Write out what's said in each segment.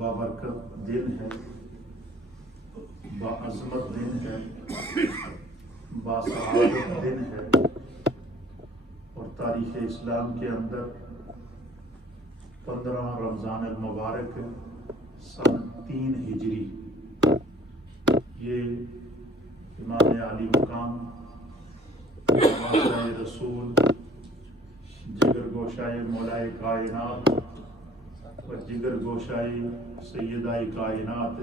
بابرکت دن ہے، باعظمت دن ہے، باسعادت دن ہے، اور تاریخ اسلام کے اندر 15 رمضان المبارک سن 3 ہجری یہ امام عالی مقام واسطۂ رسول جگر گوشائے مولائے کائنات و جگر گوشائے سیدہ کائنات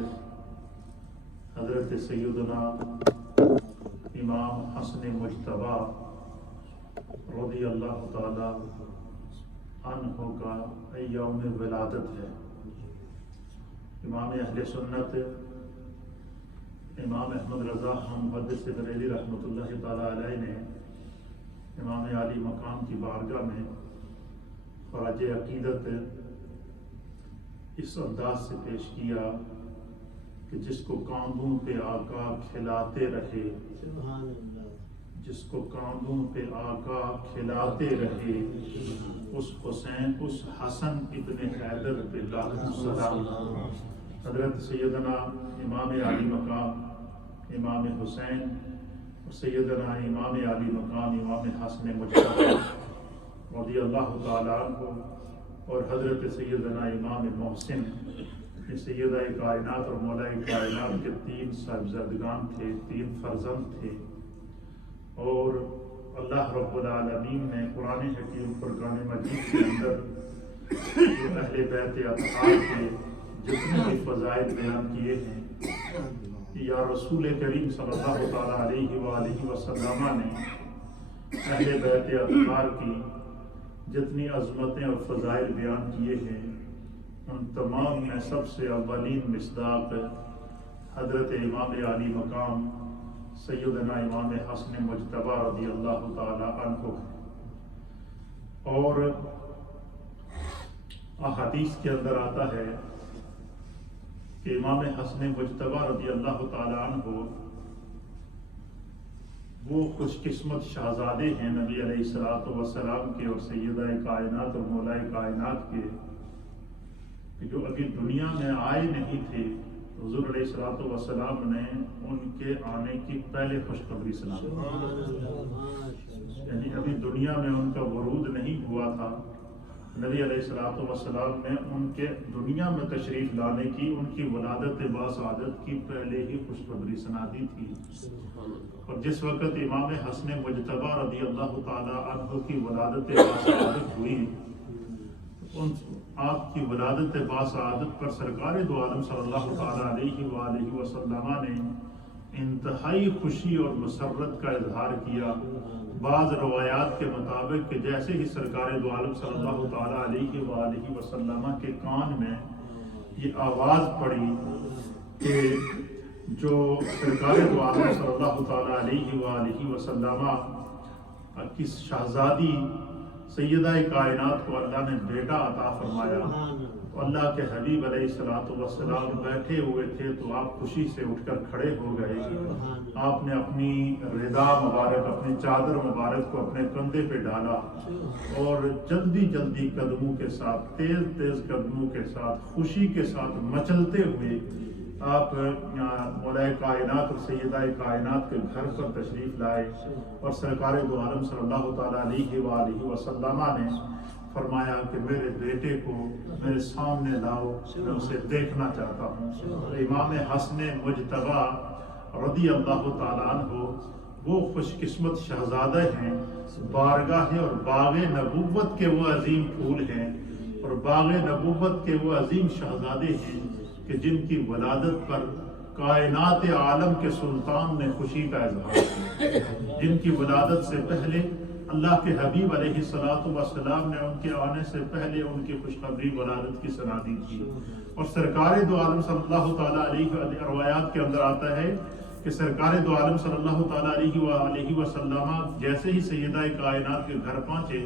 حضرت سیدنا امام حسن مجتبیٰ رضی اللہ تعالی عنہ کا یوم ولادت ہے۔ امام اہل سنت امام احمد رضا محدث بریلوی رحمۃ اللہ تعالی علیہ نے امام عالی مقام کی بارگاہ میں خراج عقیدت اس انداز سے پیش کیا کہ جس کو کاندھوں پہ آقا کھلاتے رہے، جس کو کاندھوں پہ آقا کھلاتے رہے، اس حسین اس حسن ابن حیدر پہ لاکھوں سلام۔ حضرت سیدنا امام عالی مقام امام حسین اور سیدنا امام عالی مقام امام حسن مجتبیٰ رضی اللہ تعالیٰ عنہ اور حضرت سیدنا امام محسن سیدہ کائنات اور مولا کائنات کے 3 صاحبزادگان تھے، 3 فرزند تھے، اور اللہ رب العالمین نے قرآن حکیم فرقان مجید کے اندر اہل بیت اطہار کے جتنے بھی فضائل بیان کیے ہیں، یا رسول کریم صلی اللہ تعالیٰ علیہ وآلہ وسلم نے اہل بیت اطہار کی جتنی عظمتیں اور فضائل بیان کیے ہیں، ان تمام میں سب سے اولین مصداق حضرت امام عالی مقام سیدنا امام حسن مجتبیٰ رضی اللہ تعالی عنہ ہے۔ اور احادیث کے اندر آتا ہے کہ امام حسن مجتبیٰ رضی اللہ تعالی عنہ وہ خوش قسمت شہزادے ہیں نبی علیہ الصلوۃ والسلام کے اور سیدہ کائنات اور مولائے کائنات کے، کہ جو ابھی دنیا میں آئے نہیں تھے، حضور علیہ الصلوۃ والسلام نے ان کے آنے کی پہلے خوشخبری سنائی، یعنی ابھی دنیا میں ان کا ورود نہیں ہوا تھا، نبی علیہ الصلوۃ والسلام نے ان کے دنیا میں تشریف لانے کی، ان کی ولادت باسعادت کی پہلے ہی خوشخبری سنا دی تھی۔ اور جس وقت امام حسن مجتبیٰ رضی اللہ تعالی عنہ کی ولادت باسعادت ہوئی، آپ کی ولادت باسعادت پر سرکار دو عالم صلی اللہ تعالی علیہ وآلہ وسلم نے انتہائی خوشی اور مسرت کا اظہار کیا۔ بعض روایات کے مطابق کہ جیسے ہی سرکار دو عالم صلی اللہ تعالی علیہ وآلہ وسلم کے کان میں یہ آواز پڑی کہ جو سرکار دو عالم صلی اللہ تعالی علیہ وآلہ وسلم کی شہزادی سیدہ کائنات کو اللہ نے بیٹا عطا فرمایا، تو اللہ کے حبیب علیہ الصلوۃ والسلام بیٹھے ہوئے تھے تو آپ خوشی سے اٹھ کر کھڑے ہو گئے، آپ نے اپنی ردا مبارک، اپنی چادر مبارک کو اپنے کندھے پہ ڈالا اور جلدی جلدی قدموں کے ساتھ، تیز تیز قدموں کے ساتھ، خوشی کے ساتھ مچلتے ہوئے آپ مولا کائنات اور سیدہ کائنات کے گھر پر تشریف لائے، اور سرکار دو عالم صلی اللہ تعالی علیہ وآلہ وسلم نے فرمایا کہ میرے بیٹے کو میرے سامنے لاؤ، میں اسے دیکھنا چاہتا ہوں۔ امام حسن مجتبیٰ رضی اللہ تعالیٰ عنہ وہ خوش قسمت شہزادہ ہیں، بارگاہ اور باغ نبوت کے وہ عظیم پھول ہیں، اور باغ نبوت کے وہ عظیم شہزادے ہیں کہ جن کی ولادت پر کائنات عالم کے سلطان نے خوشی کا اظہار کیا، جن کی ولادت سے پہلے اللہ کے حبیب علیہ الصلوۃ والسلام نے ان کے آنے سے پہلے ان کی خوشخبری ولادت کی سنا دی تھی۔ اور سرکار دو عالم صلی اللہ تعالیٰ علیہ روایات کے اندر آتا ہے کہ سرکار دو عالم صلی اللہ تعالیٰ علیہ وسلم جیسے ہی سیدہ کائنات کے گھر پہنچے،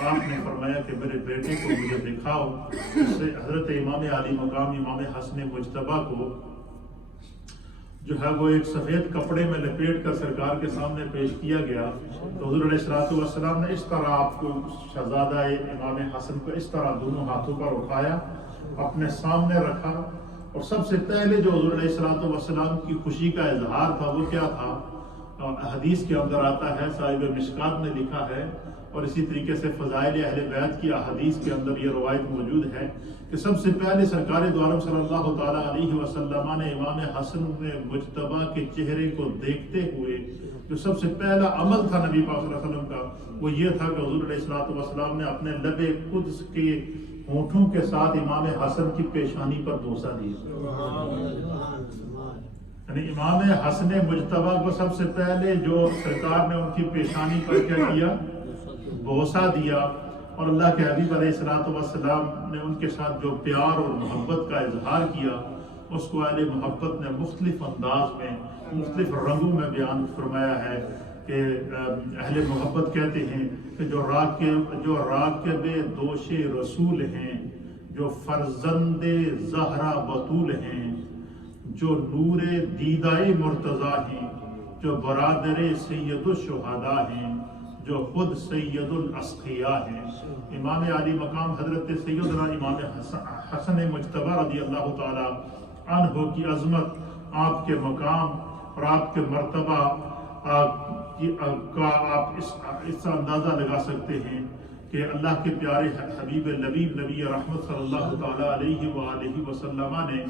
آپ نے فرمایا کہ میرے بیٹے کو مجھے دکھاؤ۔ حضرت امام عالی مقام امام حسن مجتبیٰ کو جو ہے وہ ایک سفید کپڑے میں لپیٹ کر سرکار کے سامنے پیش کیا گیا، تو حضور علیہ الصلوۃ والسلام نے اس طرح آپ کو شہزادہ امام حسن کو اس طرح دونوں ہاتھوں پر اٹھایا اپنے سامنے رکھا، اور سب سے پہلے جو حضور علیہ الصلوۃ والسلام کی خوشی کا اظہار تھا وہ کیا تھا؟ حدیث کے اندر آتا ہے، صاحب مشکات نے لکھا ہے، اور اسی طریقے سے فضائل اہل بیت کی احادیث کے اندر یہ روایت موجود ہے کہ سب سے پہلے سرکار دو عالم صلی اللہ تعالیٰ علیہ وسلم نے امام حسن مجتبی کے چہرے کو دیکھتے ہوئے جو سب سے پہلا عمل تھا نبی پاک صلی اللہ علیہ وسلم کا، وہ یہ تھا کہ حضور علیہ الصلوۃ والسلام نے اپنے لب قدس کے ہونٹوں کے ساتھ امام حسن کی پیشانی پر بوسہ دیا۔ یعنی امام حسن مجتبی کو سب سے پہلے جو سرکار نے ان کی پیشانی پر کیا کیا؟ بوسہ دیا، اور اللہ کے حبیب علیہ الصلوۃ والسلام نے ان کے ساتھ جو پیار اور محبت کا اظہار کیا، اس کو اہل محبت نے مختلف انداز میں مختلف رنگوں میں بیان فرمایا ہے کہ اہل محبت کہتے ہیں کہ جو راکب دوش رسول ہیں، جو فرزند زہرا بطول ہیں، جو نور دیدائے مرتضیٰ ہیں، جو برادر سید الشہداء ہیں، جو خود سید الاسقیاء ہیں۔ امام علی مقام حضرت سیدنا امام حسن مجتبی رضی اللہ تعالی عنہ کی عظمت، آپ کے مقام اور آپ کے مرتبہ کا آپ اس اندازہ لگا سکتے ہیں کہ اللہ کے پیارے حبیب لبیب نبی رحمت صلی اللہ تعالی علیہ وآلہ وسلم نے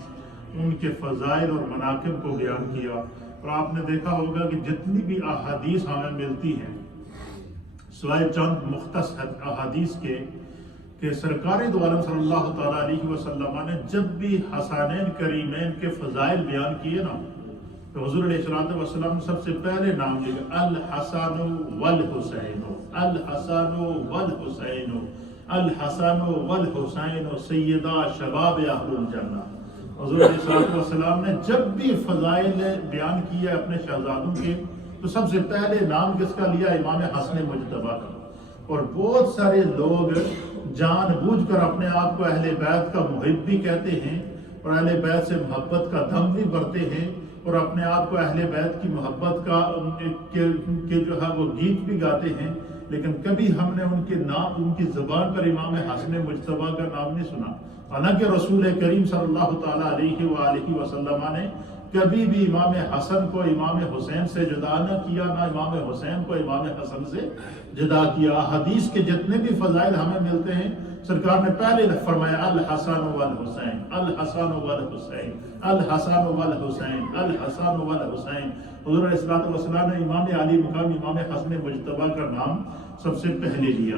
ان کے فضائل اور مناقب کو بیان کیا، اور آپ نے دیکھا ہوگا کہ جتنی بھی احادیث ہمیں ملتی ہیں سوائے چند مختصر احادیث کے کہ سرکار دو عالم صلی اللہ تعالیٰ علیہ وسلم نے جب بھی حسنین کریمین کے فضائل بیان کیے نا، تو حضور علیہ الصلوۃ والسلام نے سب سے پہلے نام لیا الحسن والحسین، الحسن والحسین، الحسن والحسین سیدہ شباب اہل الجنہ۔ حضور علیہ الصلوۃ والسلام نے جب بھی فضائل بیان کیے اپنے شہزادوں کے، تو سب سے پہلے نام کس کا لیا؟ امام حسن مجتبی کا۔ اور بہت سارے لوگ جان بوجھ کر اپنے آپ کو اہل بیت کا محب بھی کہتے ہیں، اور اہل بیت سے محبت کا دم بھی بھرتے ہیں، اور اپنے آپ کو اہل بیت کی محبت کا کے جو ہے وہ گیت بھی گاتے ہیں، لیکن کبھی ہم نے ان کی زبان پر امام حسن مجتبی کا نام نہیں سنا، حالانکہ رسول کریم صلی اللہ تعالیٰ علیہ وآلہ وسلم نے کبھی بھی امام حسن کو امام حسین سے جدا نہ کیا، نہ امام حسین کو امام حسن سے جدا کیا۔ حدیث کے جتنے بھی فضائل ہمیں ملتے ہیں، سرکار نے پہلے فرمایا الحسن والحسین، الحسن والحسین، الحسن والحسین، الحسن والحسین۔ حضور علیہ الصلوۃ والسلام نے امام علی مقام امام حسن مجتبی کا نام سب سے پہلے لیا۔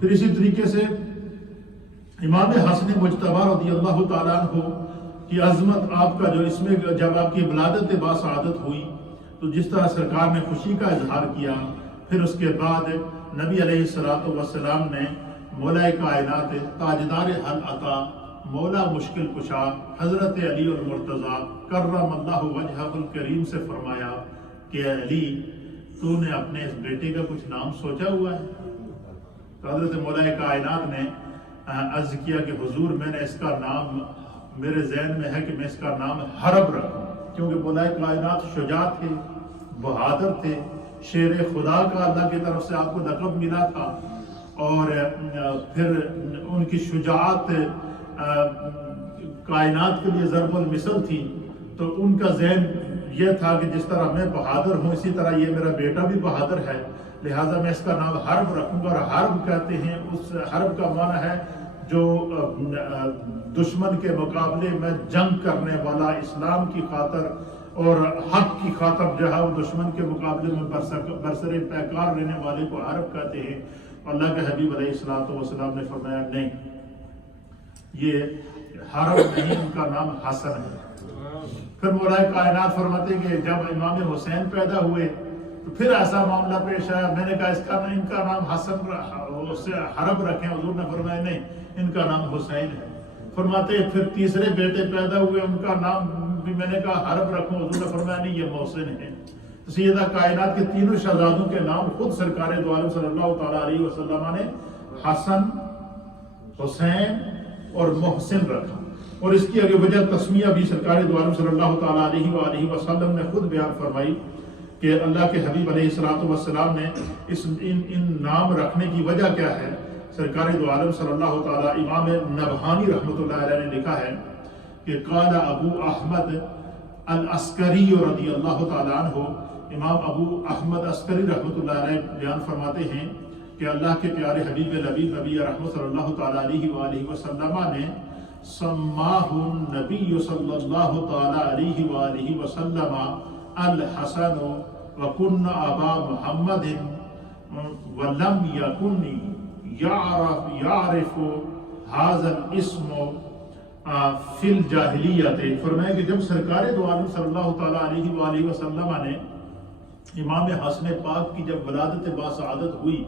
پھر اسی طریقے سے امام حسن مجتبی رضی اللہ تعالیٰ عنہ کی عظمت، آپ کا جو اس میں جب آپ کی ولادت باسعادت ہوئی تو جس طرح سرکار نے خوشی کا اظہار کیا، پھر اس کے بعد نبی علیہ الصلوۃ والسلام نے مولا کائنات تاجدار حل عطا مولا مشکل کشا حضرت علی المرتضیٰ کرم اللہ وجہہ الکریم سے فرمایا کہ علی تو نے اپنے اس بیٹے کا کچھ نام سوچا ہوا ہے؟ تو حضرت مولا کائنات نے عرض کیا کہ حضور میں نے اس کا نام، میرے ذہن میں ہے کہ میں اس کا نام حرب رکھوں، کیونکہ مولا کائنات شجاع تھے، بہادر تھے، شیر خدا کا اللہ کی طرف سے آپ کو لقب ملا تھا، اور پھر ان کی شجاعت کائنات کے لیے ضرب المثل تھی، تو ان کا ذہن یہ تھا کہ جس طرح میں بہادر ہوں اسی طرح یہ میرا بیٹا بھی بہادر ہے، لہٰذا میں اس کا نام حرب رکھوں گا۔ اور حرب کہتے ہیں، اس حرب کا معنی ہے جو دشمن کے مقابلے میں جنگ کرنے والا، اسلام کی خاطر اور حق کی خاطر جو ہے وہ دشمن کے مقابلے میں برسر پیکار لینے والے کو حرب کہتے ہیں۔ اللہ کے حبیب علیہ الصلوۃ والسلام نے فرمایا نہیں، یہ حرب نہیں، ان کا نام حسن ہے۔ پھر مولا کائنات فرماتے کہ جب امام حسین پیدا ہوئے تو پھر ایسا معاملہ پیش آیا، میں نے کہا ان کا نام حسن حرب رکھیں، حضور نے فرمایا نہیں، ان کا نام حسین ہے۔ فرماتے پھر تیسرے بیٹے پیدا ہوئے، ان کا نام بھی میں نے کہا حرب رکھوں، حضور نے فرمایا نہیں، یہ محسن ہے۔ سیدہ کائنات کے تینوں شہزادوں کے نام خود سرکار دو عالم صلی اللہ تعالیٰ علیہ وسلم نے حسن، حسین اور محسن رکھا، اور اس کی اگے وجہ تسمیہ بھی سرکار دو عالم صلی اللہ تعالیٰ علیہ وآلہ وسلم نے خود بیان فرمائی کہ اللہ کے حبیب علیہ الصلوۃ والسلام نے ان نام رکھنے کی وجہ کیا ہے سرکار دو عالم صلی اللہ تعالیٰ امام نبہانی رحمۃ اللہ علیہ نے لکھا ہے کہ قال ابو احمد العسکری رضی اللہ تعالیٰ عنہ، امام ابو احمد عسکری رحمۃ اللہ علیہ بیان فرماتے ہیں کہ اللہ کے پیارے حبیب لبیب نبی رحمت صلی اللہ تعالیٰ علیہ وآلہ وسلم نے سماہ النبی صلی اللہ تعالیٰ علیہ وآلہ وسلم الحسن وکن ابا محمد ولم یکن یعرف هذا الاسم فی الجاہلیت۔ فرمایا کہ جب سرکار دو عالم صلی اللہ تعالیٰ علیہ وآلہ وسلم نے امام حسن پاک کی جب ولادت باسعادت ہوئی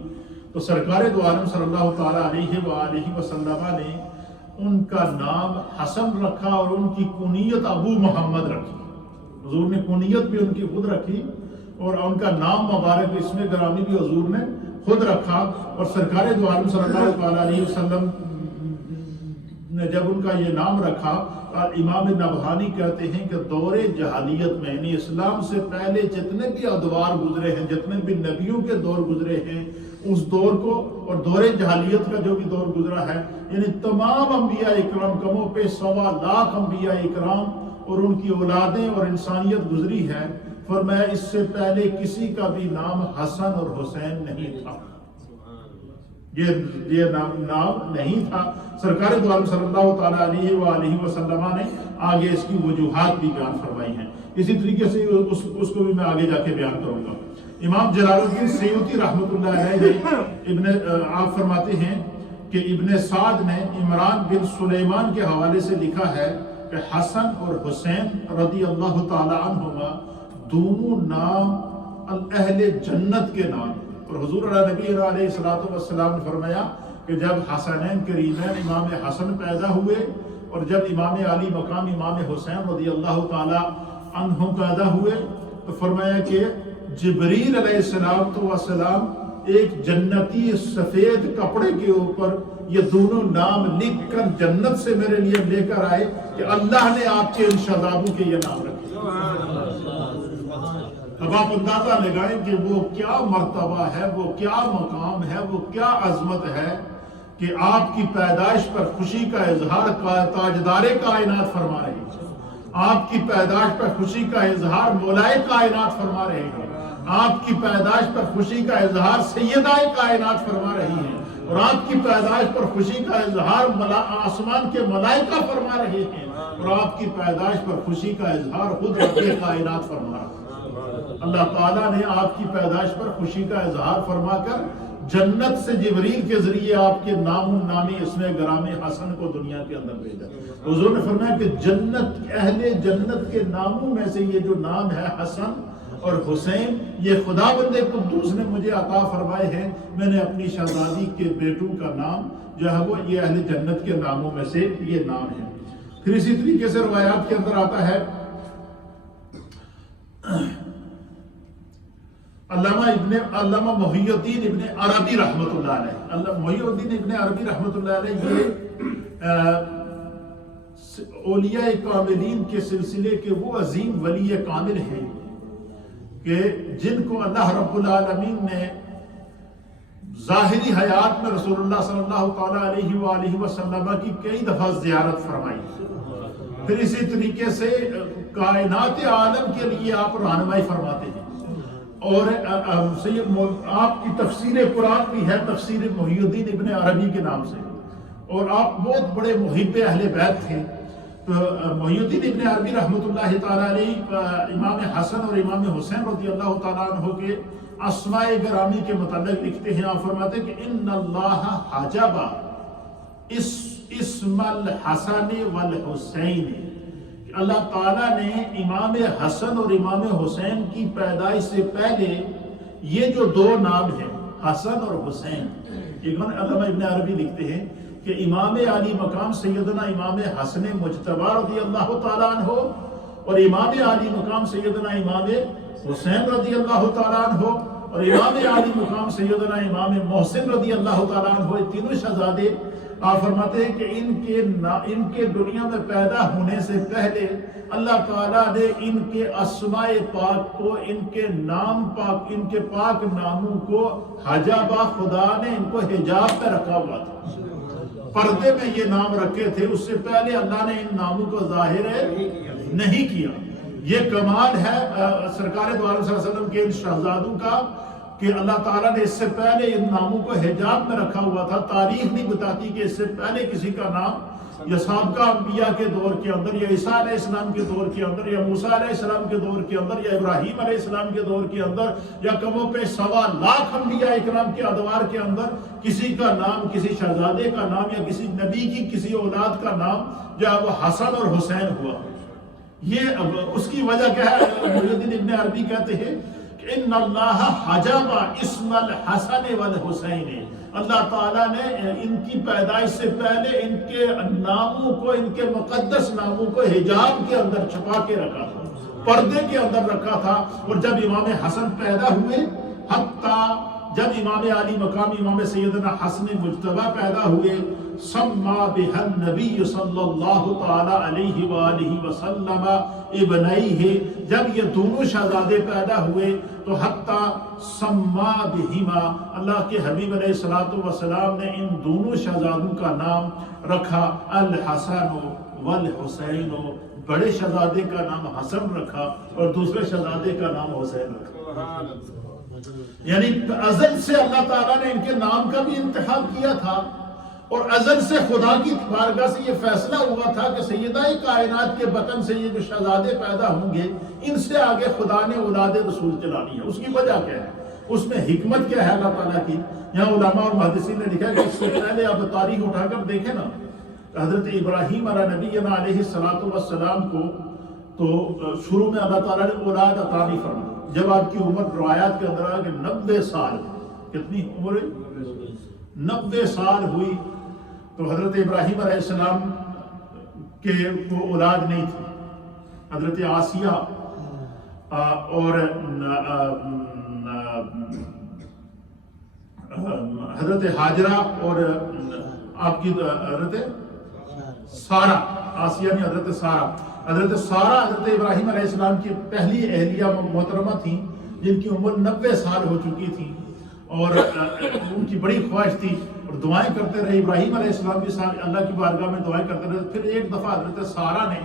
تو سرکار دو عالم صلی اللہ تعالیٰ علیہ وآلہ وسلم نے ان کا نام حسن رکھا اور ان کی کنیت ابو محمد رکھی۔ حضور نے کنیت بھی ان کی خود رکھی اور ان کا نام مبارک اسم گرامی بھی حضور نے خود رکھا۔ اور سرکار دو عالم صلی اللہ تعالیٰ علیہ وسلم نے جب ان کا یہ نام رکھا، اور امام نبہانی کہتے ہیں کہ دور جہالیت میں، یعنی اسلام سے پہلے جتنے بھی ادوار گزرے ہیں، جتنے بھی نبیوں کے دور گزرے ہیں، اس دور کو اور دور جہالیت کا جو بھی دور گزرا ہے، یعنی تمام انبیاء اکرام، کموں پہ 1.25 لاکھ انبیاء اکرام اور ان کی اولادیں اور انسانیت گزری ہے، فرمایا اس سے پہلے کسی کا بھی نام حسن اور حسین نہیں تھا، یہ نام نہیں تھا۔ سرکار دو عالم صلی اللہ تعالیٰ علیہ وآلہ وسلم نے آگے اس کی وجوہات بھی بیان فرمائی ہیں، اسی طریقے سے اس کو بھی میں آگے جا کے بیان کروں گا۔ امام جلال الدین سیوطی رحمۃ اللہ علیہ آپ فرماتے ہیں کہ ابن سعد نے عمران بن سلیمان کے حوالے سے لکھا ہے کہ حسن اور حسین رضی اللہ تعالیٰ عنہما دونوں نام اہل جنت کے نام، اور حضور علیہ نبی علیہ السلام نے فرمایا کہ جب حسنین کریمین امام حسن پیدا ہوئے اور جب امام علی مقام امام حسین رضی اللہ تعالیٰ عنہ پیدا ہوئے تو فرمایا کہ جبریل علیہ السلام ایک جنتی سفید کپڑے کے اوپر یہ دونوں نام لکھ کر جنت سے میرے لیے لے کر آئے کہ اللہ نے آپ کے ان شہزادوں کے یہ نام رکھے۔ اب آپ اندازہ لگائیں کہ وہ کیا مرتبہ ہے، وہ کیا مقام ہے، وہ کیا عظمت ہے کہ آپ کی پیدائش پر خوشی کا اظہار تاجدار کائنات فرما رہے ہیں، آپ کی پیدائش پر خوشی کا اظہار مولائے کائنات فرما رہے ہیں، آپ کی پیدائش پر خوشی کا اظہار سیدہ کائنات فرما رہی ہیں، اور آپ کی پیدائش پر خوشی کا اظہار آسمان کے ملائکہ فرما رہے ہیں، اور آپ کی پیدائش پر خوشی کا اظہار خود رب کائنات فرما رہا ہے۔ اللہ تعالیٰ نے آپ کی پیدائش پر خوشی کا اظہار فرما کر جنت سے جبریل کے ذریعے آپ کے نام نامی اسم گرامی حسن کو دنیا کے اندر بھیجا۔ حضور نے فرمایا کہ جنت، اہل جنت کے ناموں میں سے یہ جو نام ہے حسن اور حسین، یہ خدا بند قدوس نے مجھے عطا فرمائے ہیں، میں نے اپنی شہزادی کے بیٹوں کا نام جو ہے وہ یہ اہل جنت کے ناموں میں سے یہ نام ہے۔ پھر اسی طریقے سے روایات کے اندر آتا ہے علامہ محی الدین ابن عربی رحمۃ اللہ علیہ، محی الدین ابن عربی رحمۃ اللہ علیہ یہ اولیاء کاملین کے سلسلے کے وہ عظیم ولی کامل ہیں کہ جن کو اللہ رب العالمین نے ظاہری حیات میں رسول اللہ صلی اللہ تعالیٰ علیہ وآلہ وسلم کی کئی دفعہ زیارت فرمائی، پھر اسی طریقے سے کائنات عالم کے لیے آپ رہنمائی فرماتے ہیں، اور آپ کی تفسیر قرآن بھی ہے تفسیر محی الدین ابن عربی کے نام سے، اور آپ بہت بڑے محب اہل بیت تھے۔ تو محی الدین ابن عربی رحمۃ اللہ تعالیٰ علیہ امام حسن اور امام حسین رضی اللہ تعالیٰ عنہ کے اسماء گرامی کے متعلق لکھتے ہیں، آپ فرماتے ہیں کہ ان اللہ حجب اسم الحسن والحسین، اللہ تعالیٰ نے امام حسن اور امام حسین کی پیدائش سے پہلے یہ جو دو نام ہیں حسن اور حسین، علامہ ابن عربی لکھتے ہیں کہ امام علی مقام سیدنا امام حسن مجتبی رضی اللہ تعالیٰ عنہ اور امام علی مقام سیدنا امام حسین رضی اللہ تعالیٰ عنہ اور امام علی مقام سیدنا امام محسن رضی اللہ تعالیٰ عنہ، تینوں شہزادے آپ فرماتے ہیں کہ ان کے دنیا میں پیدا ہونے سے پہلے اللہ تعالیٰ نے ان کے اسماء پاک کو، ان کے نام پاک، ان کے پاک ناموں کو حجابہ، خدا نے ان کو حجاب پہ رکھا ہوا تھا، پردے میں یہ نام رکھے تھے، اس سے پہلے اللہ نے ان ناموں کو ظاہر نہیں کیا۔ یہ کمال ہے سرکار دو عالم صلی اللہ علیہ وسلم کے ان شہزادوں کا کہ اللہ تعالیٰ نے اس سے پہلے ان ناموں کو حجاب میں رکھا ہوا تھا۔ تاریخ نہیں بتاتی کہ اس سے پہلے کسی کا نام یا سابقہ انبیاء کے دور کے اندر، یا عیسیٰ علیہ السلام کے دور کے اندر، یا موسیٰ علیہ السلام کے دور کے اندر، یا ابراہیم علیہ السلام کے دور کے اندر، یا کم و بیش 1.25 لاکھ انبیاء اکرام کے ادوار کے اندر کسی کا نام، کسی شہزادے کا نام، یا کسی نبی کی کسی اولاد کا نام جو ہے وہ حسن اور حسین ہوا۔ یہ اس کی وجہ کیا ہے؟ محی الدین ابن عربی کہتے ہیں کہ ان اللہ حجب اسم الحسن والحسین، اللہ تعالیٰ نے ان کی پیدائش سے پہلے ان کے ناموں کو، ان کے مقدس ناموں کو حجاب کے اندر چھپا کے رکھا تھا، پردے کے اندر رکھا تھا۔ اور جب امام حسن پیدا ہوئے، حتیٰ جب امام علی مقام امام سیدنا حسن مجتبی پیدا ہوئے، سما بها النبی صلی اللہ تعالی علیہ وآلہ وسلم ابنیہ، جب یہ دونوں شہزادے پیدا ہوئے تو حتیٰ سما بہما، اللہ کے حبیب علیہ السلام نے ان دونوں شہزادوں کا نام رکھا الحسن والحسین، بڑے شہزادے کا نام حسن رکھا اور دوسرے شہزادے کا نام حسین رکھا۔ یعنی ازل سے اللہ تعالیٰ نے ان کے نام کا بھی انتخاب کیا تھا، اور ازل سے خدا کی بارگاہ سے یہ فیصلہ ہوا تھا کہ سیدہ کائنات کے بطن سے یہ جو شہزادے پیدا ہوں گے، ان سے آگے خدا نے اولاد رسول چلانی ہے۔ اس کی وجہ کیا ہے؟ اس میں حکمت کیا ہے اللہ تعالیٰ کی؟ یہاں علماء اور محدثین نے لکھا ہے کہ اس سے پہلے آپ تاریخ اٹھا کر دیکھیں نا، حضرت ابراہیم علیہ نبینا علیہ السلام کو تو شروع میں اللہ تعالیٰ نے اولاد عطا نہیں فرمائی۔ جب آپ کی عمر روایات کے اندر آ کہ 90 سال، کتنی عمر ہے؟ 90 سال ہوئی تو حضرت ابراہیم علیہ السلام کے کو اولاد نہیں تھی۔ حضرت آسیہ اور حضرت حاجرہ اور آپ کی حضرت سارہ، آسیہ نہیں حضرت سارہ، حضرت سارہ حضرت ابراہیم علیہ السلام کی پہلی اہلیہ محترمہ تھیں، جن کی عمر 90 سال ہو چکی تھی، اور ان کی بڑی خواہش تھی اور دعائیں کرتے رہے۔ ابراہیم علیہ السلام بھی اللہ کی بارگاہ میں دعائیں کرتے رہے۔ پھر ایک دفعہ حضرت سارہ نے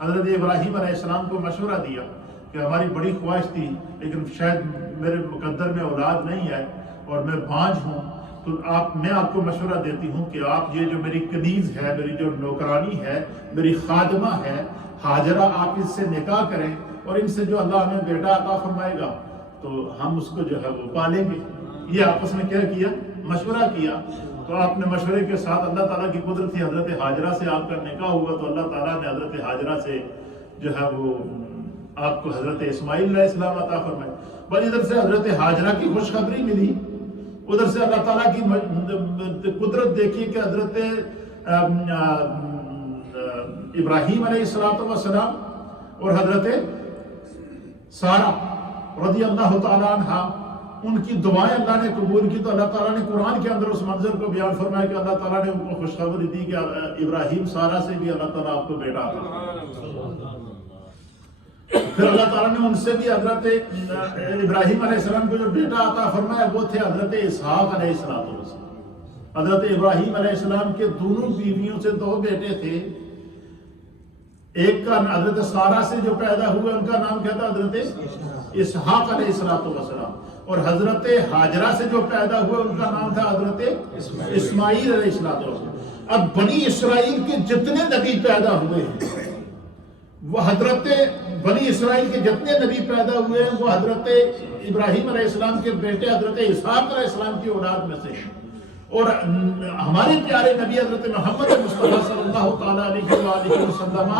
حضرت ابراہیم علیہ السلام کو مشورہ دیا کہ ہماری بڑی خواہش تھی لیکن شاید میرے مقدر میں اولاد نہیں ہے اور میں بانجھ ہوں، تو میں آپ کو مشورہ دیتی ہوں کہ آپ یہ جو میری کنیز ہے، میری جو نوکرانی ہے، میری خادمہ ہے حاجرہ، آپ اس سے نکاح کریں اور ان سے جو اللہ ہمیں بیٹا عطا فرمائے گا تو ہم اس کو جو ہے وہ پالیں گے۔ یہ آپس میں کیا کیا؟ مشورہ کیا۔ تو آپ نے مشورے کے ساتھ اللہ تعالیٰ کی قدرت تھی، حضرت حاجرہ سے آپ کا نکاح ہوا تو اللہ تعالیٰ نے حضرت حاجرہ سے جو ہے وہ آپ کو حضرت اسماعیل علیہ السلام عطا فرمائے۔ بس ادھر سے حضرت حاجرہ کی خوشخبری ملی، ادھر سے اللہ تعالیٰ کی قدرت دیکھی کہ حضرت ابراہیم علیہ السلام اور حضرت سارہ رضی اللہ تعالیٰ عنہ، ان کی دعائیں اللہ نے قبول کی۔ تو اللہ تعالیٰ نے قرآن کے اندر اس منظر کو بیان فرمایا کہ اللہ تعالیٰ نے ان کو خوشخبری دی کہ ابراہیم سارہ سے بھی اللہ تعالیٰ آپ کو بیٹا عطا۔ پھر اللہ تعالیٰ نے ان سے بھی حضرت ابراہیم علیہ السلام کو جو بیٹا عطا فرمایا وہ تھے حضرت اسحاق علیہ السلام۔ حضرت ابراہیم علیہ السلام کے دونوں بیویوں سے 2 بیٹے تھے، ایک کا حضرت سارہ سے جو پیدا ہوئے ان کا نام کیا تھا؟ حضرت اسحاق علیہ السلام، اور حضرت حاجرہ سے جو پیدا ہوئے ان کا نام تھا حضرت اسماعیل علیہ السلام۔ اب بنی اسرائیل کے جتنے نبی پیدا ہوئے ہیں وہ حضرت بنی اسرائیل کے جتنے نبی پیدا ہوئے ہیں وہ حضرت ابراہیم علیہ السلام کے بیٹے حضرت اسحاق علیہ السلام کی اولاد میں سے ہیں۔ اور ہمارے پیارے نبی حضرت محمد مصطفیٰ صلی اللہ تعالیٰ علیہ وآلہ وسلم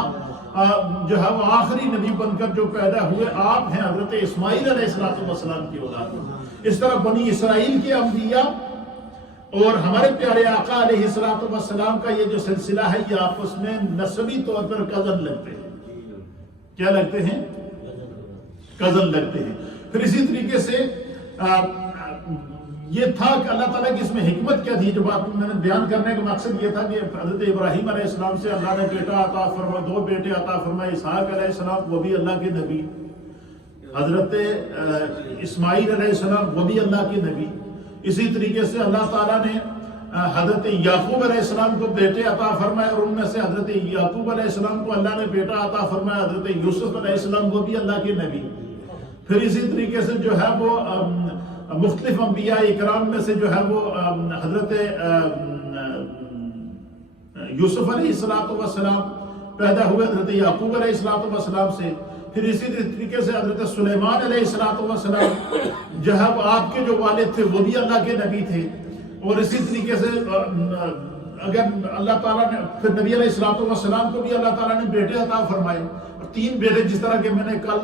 جو ہے وہ آخری نبی بن کر جو پیدا ہوئے آپ ہیں حضرت اسماعیل علیہ السلام کی اولاد۔ اس طرح بنی اسرائیل کے انبیاء اور ہمارے پیارے آقا علیہ السلام کا یہ جو سلسلہ ہے یہ آپس میں نسبی طور پر کزن لگتے ہیں۔ کیا لگتے ہیں؟ کزن لگتے ہیں۔ پھر اسی طریقے سے یہ تھا کہ اللہ تعالیٰ کی اس میں حکمت کیا تھی. جو بات میں نے بیان کرنے کا مقصد یہ تھا کہ حضرت ابراہیم علیہ السلام سے اللہ نے بیٹا عطا فرما، 2 بیٹے عطا فرمائے. اسحاق علیہ السلام وہ بھی اللہ کے نبی، حضرت اسماعیل علیہ السلام وہ بھی اللہ کے نبی. اسی طریقے سے اللہ تعالیٰ نے حضرت یعقوب علیہ السلام کو بیٹے عطا فرمائے، اور ان میں سے حضرت یعقوب علیہ السلام کو اللہ نے بیٹا عطا فرمایا. حضرت یوسف علیہ السلام وہ بھی اللہ کے نبی. پھر اسی طریقے سے جو ہے وہ مختلف انبیاء اکرام میں سے جو ہے وہ حضرت یوسف علیہ السلام پیدا ہوئے حضرت یعقوب علیہ السلام سے. پھر اسی طریقے سے حضرت سلیمان علیہ السلام جو ہے وہ آپ کے جو والد تھے وہ بھی اللہ کے نبی تھے. اور اسی طریقے سے اگر اللہ تعالیٰ نے پھر نبی علیہ السلام کو بھی اللہ تعالیٰ نے بیٹے عطا فرمائے. اور 3 بیٹے، جس طرح کہ میں نے کل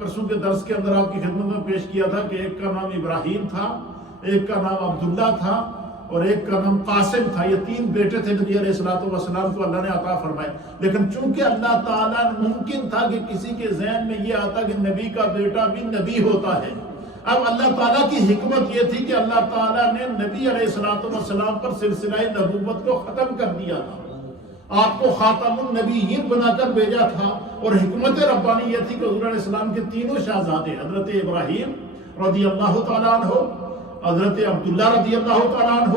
پرسوں کے درس کے اندر آپ کی خدمت میں پیش کیا تھا کہ ایک کا نام ابراہیم تھا، ایک کا نام عبداللہ تھا، اور ایک کا نام قاسم تھا. یہ 3 بیٹے تھے نبی علیہ السلام کو اللہ نے عطا فرمائے. لیکن چونکہ اللہ تعالیٰ ممکن تھا کہ کسی کے ذہن میں یہ آتا کہ نبی کا بیٹا بھی نبی ہوتا ہے. اب اللہ تعالیٰ کی حکمت یہ تھی کہ اللہ تعالیٰ نے نبی علیہ السلام پر سلسلہ نبوت کو ختم کر دیا تھا، آپ کو خاتم النبیین بنا کر بھیجا تھا. اور حکمت ربانی یہ تھی کہ حضور علیہ السلام کے 3 شہزادے حضرت ابراہیم رضی اللہ تعالیٰ عنہ، حضرت عبداللہ رضی اللہ تعالیٰ عنہ،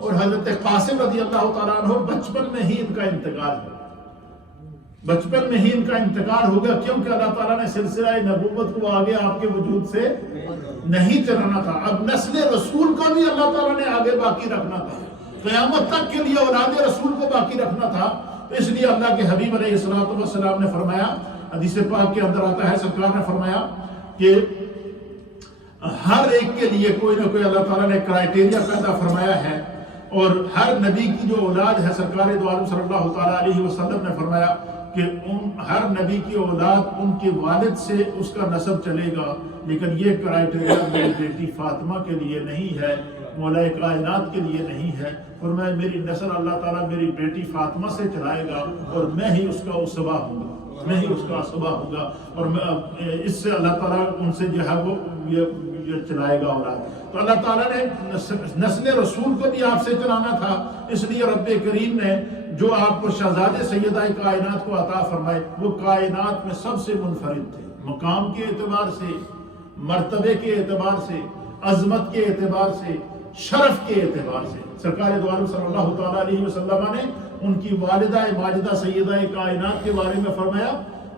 اور حضرت قاسم رضی اللہ تعالیٰ عنہ بچپن میں ہی ان کا انتقال ہو بچپن میں ہی ان کا انتقال ہوگا. کیونکہ اللہ تعالیٰ نے سلسلہ نبوت کو آگے آپ کے وجود سے نہیں چلانا تھا. اب نسل رسول کو بھی اللہ تعالیٰ نے آگے باقی رکھنا تھا، قیامت تک کے لیے اولاد رسول کو باقی رکھنا تھا. تو اس لیے اللہ کے حبیب علیہ السلام نے فرمایا، حدیث پاک کے اندر آتا ہے، سرکار نے فرمایا کہ ہر ایک کے لیے کوئی نہ کوئی اللہ تعالیٰ نے کرائٹیریا پیدا فرمایا ہے. اور ہر نبی کی جو اولاد ہے، سرکار دو عالم صلی اللہ تعالیٰ علیہ وسلم نے فرمایا کہ ہر نبی کی اولاد ان کے والد سے اس کا نسب چلے گا. لیکن یہ کرائٹیریا میری بیٹی فاطمہ کے لیے نہیں ہے، مولا کائنات کے لیے نہیں ہے. فرمایا میری نسل اللہ تعالیٰ میری بیٹی فاطمہ سے چلائے گا، اور میں ہی اس کا اسبا ہوں گا، میں ہی اس کا اسبا ہوں گا. اور اس سے اللہ تعالیٰ ان سے جو ہے وہ یہ چلائے گا اولاد. تو اللہ تعالیٰ نے نسل رسول کو بھی آپ سے چلانا تھا. اس لیے رب کریم نے جو آپ کو شہزادے سیدہ کائنات کو عطا فرمائے، وہ کائنات میں سب سے منفرد تھے، مقام کے اعتبار سے، مرتبے کے اعتبار سے، عظمت کے اعتبار سے، شرف کے اعتبار سے. سرکار دو عالم صلی اللہ تعالیٰ علیہ وسلم نے ان کی والدہ ماجدہ سیدہ کائنات کے بارے میں فرمایا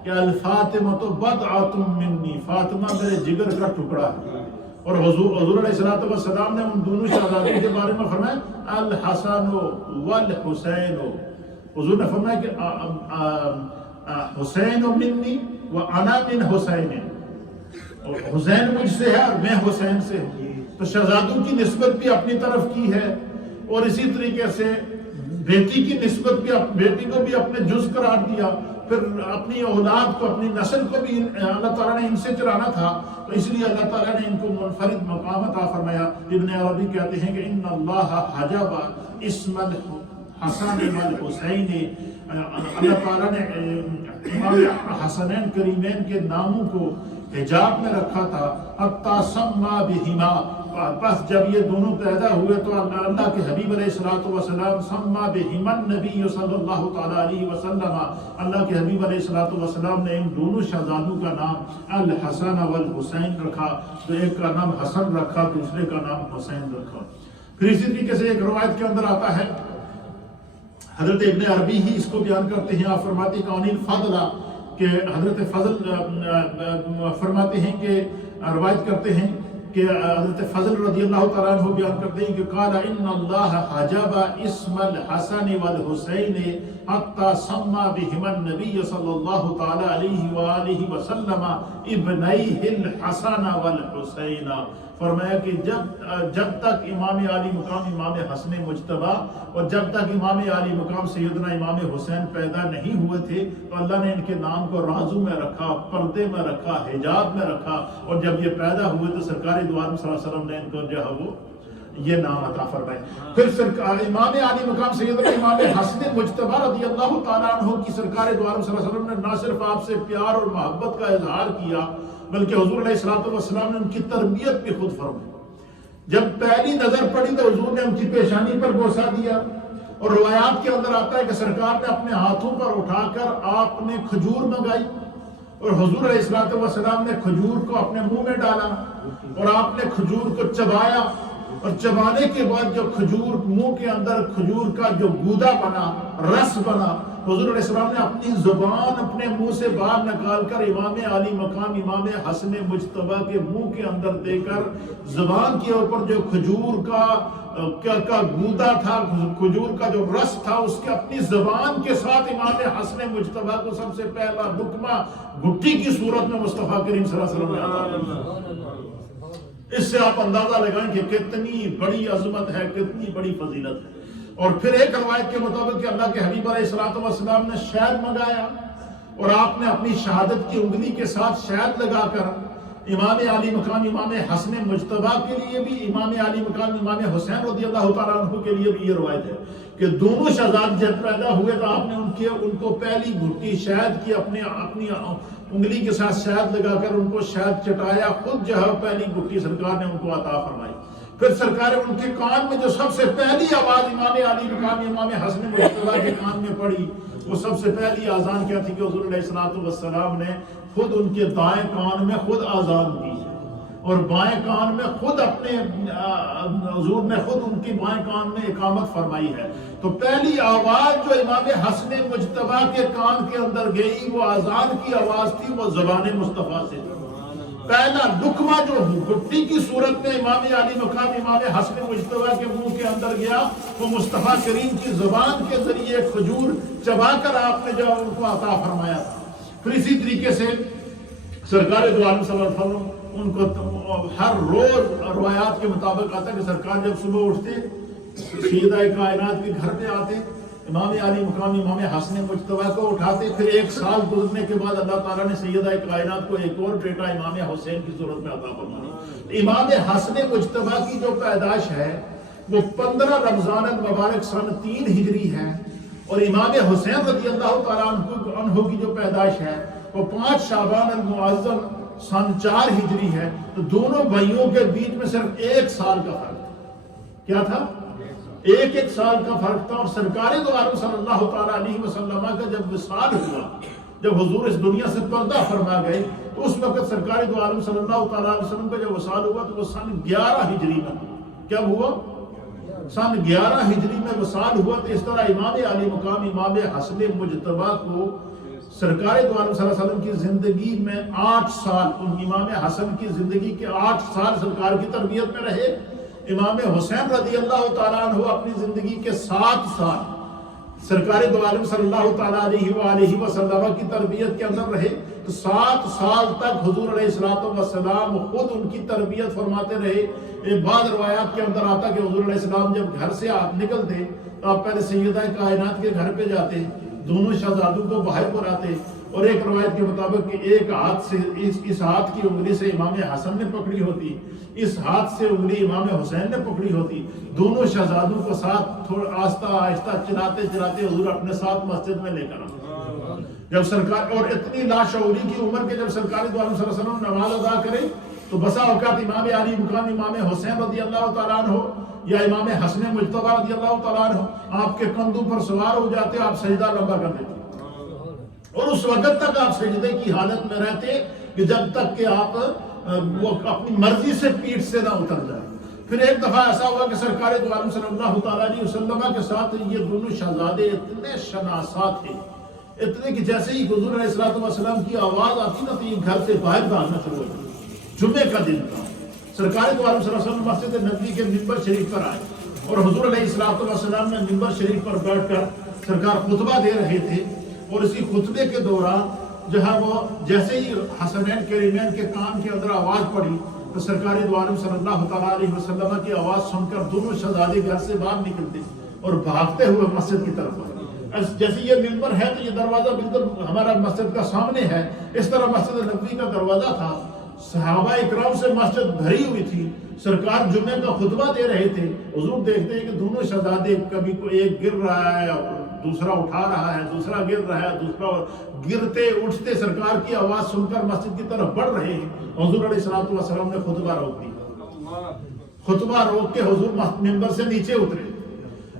کہ الفاطمہ بضعۃ منی، فاطمہ میرے جگر کا ٹکڑا ہے. اور حضور علیہ السلام نے ان دونوں شہزادوں کے بارے میں فرمایا الحسن والحسین. حضور نے فرمایا کہ حسین منی وانا من حسین، حسین مجھ سے ہے اور میں حسین سے ہوں. تو شہزادوں کی نسبت بھی اپنی طرف کی ہے، اور اسی طریقے سے بیٹی کی نسبت بھی، بیٹی کو بھی اپنے جز قرار دیا. پھر اپنی اولاد کو، اپنی نسل کو بھی اللہ تعالیٰ نے ان سے چلانا تھا. تو اس لیے اللہ تعالیٰ نے ان کو منفرد مقام عطا فرمایا. ابن عربی کہتے ہیں کہ ان اللہ حجب اسم الحسن والحسین، اللہ تعالیٰ نے امام حسنین کریمین کے ناموں کو حجاب میں رکھا تھا. حتی سما بہما، پس جب یہ دونوں پیدا ہوئے تو اللہ کے حبیب علیہ السلام سما بہما النبی صلی اللہ تعالیٰ علیہ وسلم، اللہ کے حبیب علیہ السلام نے ان دونوں شہزادوں کا نام الحسن والحسین رکھا. تو ایک کا نام حسن رکھا، دوسرے کا نام حسین رکھا. پھر اسی طریقے سے ایک روایت کے اندر آتا ہے، حضرت ابن عربی ہی اس کو بیان کرتے ہیں. آپ فرماتے ہیں کہ الفضل، کہ حضرت فضل فرماتے ہیں کہ روایت کرتے ہیں کہ حضرت فضل رضی اللہ تعالیٰ عنہ بیان کرتے ہیں کہ قال ان اللہ حجب اسم الحسن والحسین حتی سما بہما النبی صلی اللہ تعالیٰ علیہ وآلہ وسلم ابنیہ الحسن والحسین. فرمایا کہ جب تک امام عالی مقام امام حسن مجتبی اور جب تک امام عالی مقام سیدنا امام حسین پیدا نہیں ہوئے تھے تو اللہ نے ان کے نام کو رازو میں رکھا، پردے میں رکھا، حجاب میں رکھا. اور جب یہ پیدا ہوئے تو سرکار دو عالم صلی اللہ علیہ وسلم نے ان کو جو ہے وہ یہ نام عطا فرمائے. پھر امام عالی مقام سیدنا امام حسن مجتبی رضی اللہ تعالیٰ عنہ کی سرکار دو عالم صلی اللہ علیہ وسلم نے نہ صرف آپ سے پیار اور محبت کا اظہار کیا، بلکہ حضور علیہ السلام نے ان کی تربیت بھی خود فرمائی. جب پہلی نظر پڑی تو حضور نے ان کی پیشانی پر بوسہ دیا، اور روایات کے اندر آتا ہے کہ سرکار نے اپنے ہاتھوں پر اٹھا کر آپ نے کھجور منگائی، اور حضور علیہ الصلوۃ والسلام نے کھجور کو اپنے منہ میں ڈالا اور آپ نے کھجور کو چبایا، اور چبانے کے بعد جو کھجور منہ کے اندر کھجور کا جو گودا بنا، رس بنا، حضور علیہ السلام نے اپنی زبان اپنے منہ سے باہر نکال کر امام عالی مقام امام حسن مجتبیٰ کے منہ کے اندر دے کر زبان کے اوپر جو کھجور کا گودا تھا، کھجور کا جو رس تھا، اس کے اپنی زبان کے ساتھ امام حسن مجتبیٰ کو سب سے پہلا لقمہ گٹی کی صورت میں مصطفیٰ کریم صلی اللہ علیہ وسلم نے عطا کیا۔ اس سے آپ اندازہ لگائیں کہ کتنی بڑی عظمت ہے، کتنی بڑی فضیلت ہے۔ اور پھر ایک روایت کے مطابق کہ اللہ کے حبیب علیہ الصلوۃ والسلام نے شہد منگایا، اور آپ نے اپنی شہادت کی انگلی کے ساتھ شہد لگا کر امام علی مقام امام حسن مجتبیٰ کے لیے بھی، امام علی مقام امام حسین رضی اللہ تعالیٰ عنہ کے لیے بھی یہ روایت ہے کہ دونوں شہزاد جب پیدا ہوئے تو آپ نے ان کو پہلی گھٹی شہد کی اپنی انگلی کے ساتھ شہد لگا کر ان کو شہد چٹایا، خود جو ہے پہلی گھٹی سرکار نے ان کو عطا فرمائی۔ پھر سرکار ان کے کان میں جو سب سے پہلی آواز امام علی مقام امام حسن مجتبیٰ کے کان میں پڑی، وہ سب سے پہلی آذان کیا تھی کہ حضور علیہ الصلوۃ والسلام نے خود ان کے دائیں کان میں خود آذان دی ہے، اور بائیں کان میں خود اپنے حضور نے خود ان کی بائیں کان میں اقامت فرمائی ہے۔ تو پہلی آواز جو امام حسن مجتبیٰ کے کان کے اندر گئی وہ آذان کی آواز تھی، وہ زبان مصطفیٰ سے تھی۔ پہلا لقمہ جو گٹی کی صورت میں امام علی مقام امام حسن مجتبیٰ کے منہ کے اندر گیا، وہ مصطفیٰ کریم کی زبان کے ذریعے کھجور چبا کر آپ نے جو ان کو عطا فرمایا تھا۔ پھر اسی طریقے سے سرکار دو عالم صلی اللہ علیہ وسلم ان کو ہر روز روایات کے مطابق آتا ہے کہ سرکار جب صبح اٹھتے سیدہ کائنات کے گھر پہ آتے، امام علی مقام امام حسن مجتبیٰ کو اٹھاتے، پھر ایک سال گزرنے کے بعد اللہ تعالیٰ نے سیدہ کائنات کو ایک اور بیٹا امام حسین کی صورت میں عطا فرمایا۔ امام حسن مجتبیٰ کی جو پیدائش ہے وہ 15 رمضان المبارک سن 3 ہجری ہے، اور امام حسین رضی اللہ تعالیٰ عنہ کی جو پیدائش ہے وہ 5 شعبان المعظم سن 4 ہجری ہے۔ تو دونوں بھائیوں کے بیچ میں صرف 1 سال کا فرق تھا۔ کیا تھا؟ ایک سال کا فرق تھا۔ اور سرکار دو عالم صلی اللہ تعالیٰ علیہ وسلم کا جب وصال ہوا، جب حضور اس دنیا سے پردہ فرما گئے، تو اس وقت سرکار دو عالم صلی اللہ تعالیٰ علیہ وسلم کا جب وصال ہوا تو وہ سن 11 ہجری میں کیا ہوا؟ سن 11 ہجری میں وصال ہوا۔ تو اس طرح امام علی مقام امام حسن مجتبیٰ کو سرکار دو عالم صلی اللہ علیہ وسلم کی زندگی میں 8 سال، ان امام حسن کی زندگی کے 8 سال سرکار کی تربیت میں رہے۔ امام حسین رضی اللہ تعالیٰ عنہ اپنی زندگی کے 7 سال سرکار دو عالم صلی اللہ تعالیٰ علیہ وآلہ وسلم کی تربیت کے اندر رہے۔ تو 7 سال تک حضور علیہ الصلوۃ والسلام خود ان کی تربیت فرماتے رہے۔ بعض روایات کے اندر آتا کہ حضور علیہ السلام جب گھر سے آپ نکلتے تو آپ پہلے سیدہ کائنات کے گھر پہ جاتے، دونوں شہزادوں کو باہر پر آتے، اور ایک روایت کے مطابق کہ ایک ہاتھ سے اس ہاتھ کی انگلی سے امام حسن نے پکڑی ہوتی، اس ہاتھ سے انگلی امام حسین نے پکڑی ہوتی، دونوں شہزادوں کو ساتھ تھوڑا آہستہ آہستہ چلاتے چلاتے حضور اپنے ساتھ مسجد میں لے کر آتے۔ جب سرکار اور اتنی لاشعوری کی عمر کے جب سرکار دو عالم صلی اللہ علیہ وسلم نماز ادا کرے تو بسا اوقات امام علی مقام امام حسین رضی اللہ تعالیٰ عنہ یا امام حسن مجتبیٰ رضی اللہ تعالیٰ عنہ آپ کے کندھوں پر سوار ہو جاتے، آپ سجدہ لمبا کر دیتے، اور اس وقت تک آپ سجدے کی حالت میں رہتے کہ جب تک کہ آپ وہ اپنی مرضی سے پیٹھ سے نہ اتر جائے۔ پھر ایک دفعہ ایسا ہوا کہ سرکار دو عالم صلی اللہ تعالیٰ علیہ وسلم کے ساتھ یہ دونوں شہزادے اتنے شناسا تھے، اتنے کہ جیسے ہی حضور علیہ الصلوۃ والسلام کی آواز آتی نا تو یہ گھر سے باہر بھاگنا شروع ہو جاتے۔ جمعے کا دن تھا، سرکار دو عالم صلی اللہ علیہ وسلم مسجد نبوی کے ممبر شریف پر آئے، اور حضور علیہ الصلوۃ والسلام نے ممبر شریف پر بیٹھ کر سرکار خطبہ دے رہے تھے، اور اسی خطبے کے دوران جہاں وہ جیسے ہی حسنین کریمین کے کان کے اندر آواز پڑی تو سرکار دو عالم صلی اللہ تعالیٰ علیہ وسلم کی آواز سن کر دونوں شہزادے گھر سے باہر نکلتے اور بھاگتے ہوئے مسجد کی طرف۔ جیسے یہ ممبر ہے تو یہ دروازہ بالکل ہمارا مسجد کا سامنے ہے، اس طرح مسجد نبوی کا دروازہ تھا، صحابہ اکرام سے مسجد بھری ہوئی تھی، سرکار جمعے کا خطبہ دے رہے تھے، حضور دیکھتے ہیں کہ دونوں شہزادے کبھی کوئی ایک گر رہا ہے، دوسرا اٹھا رہا ہے، دوسرا گر رہا ہے، دوسرا گرتے اٹھتے سرکار کی آواز سن کر مسجد کی طرف بڑھ رہے ہیں۔ حضور علیہ الصلوۃ والسلام نے خطبہ روک دیا، خطبہ روک کے حضور ممبر سے نیچے اترے.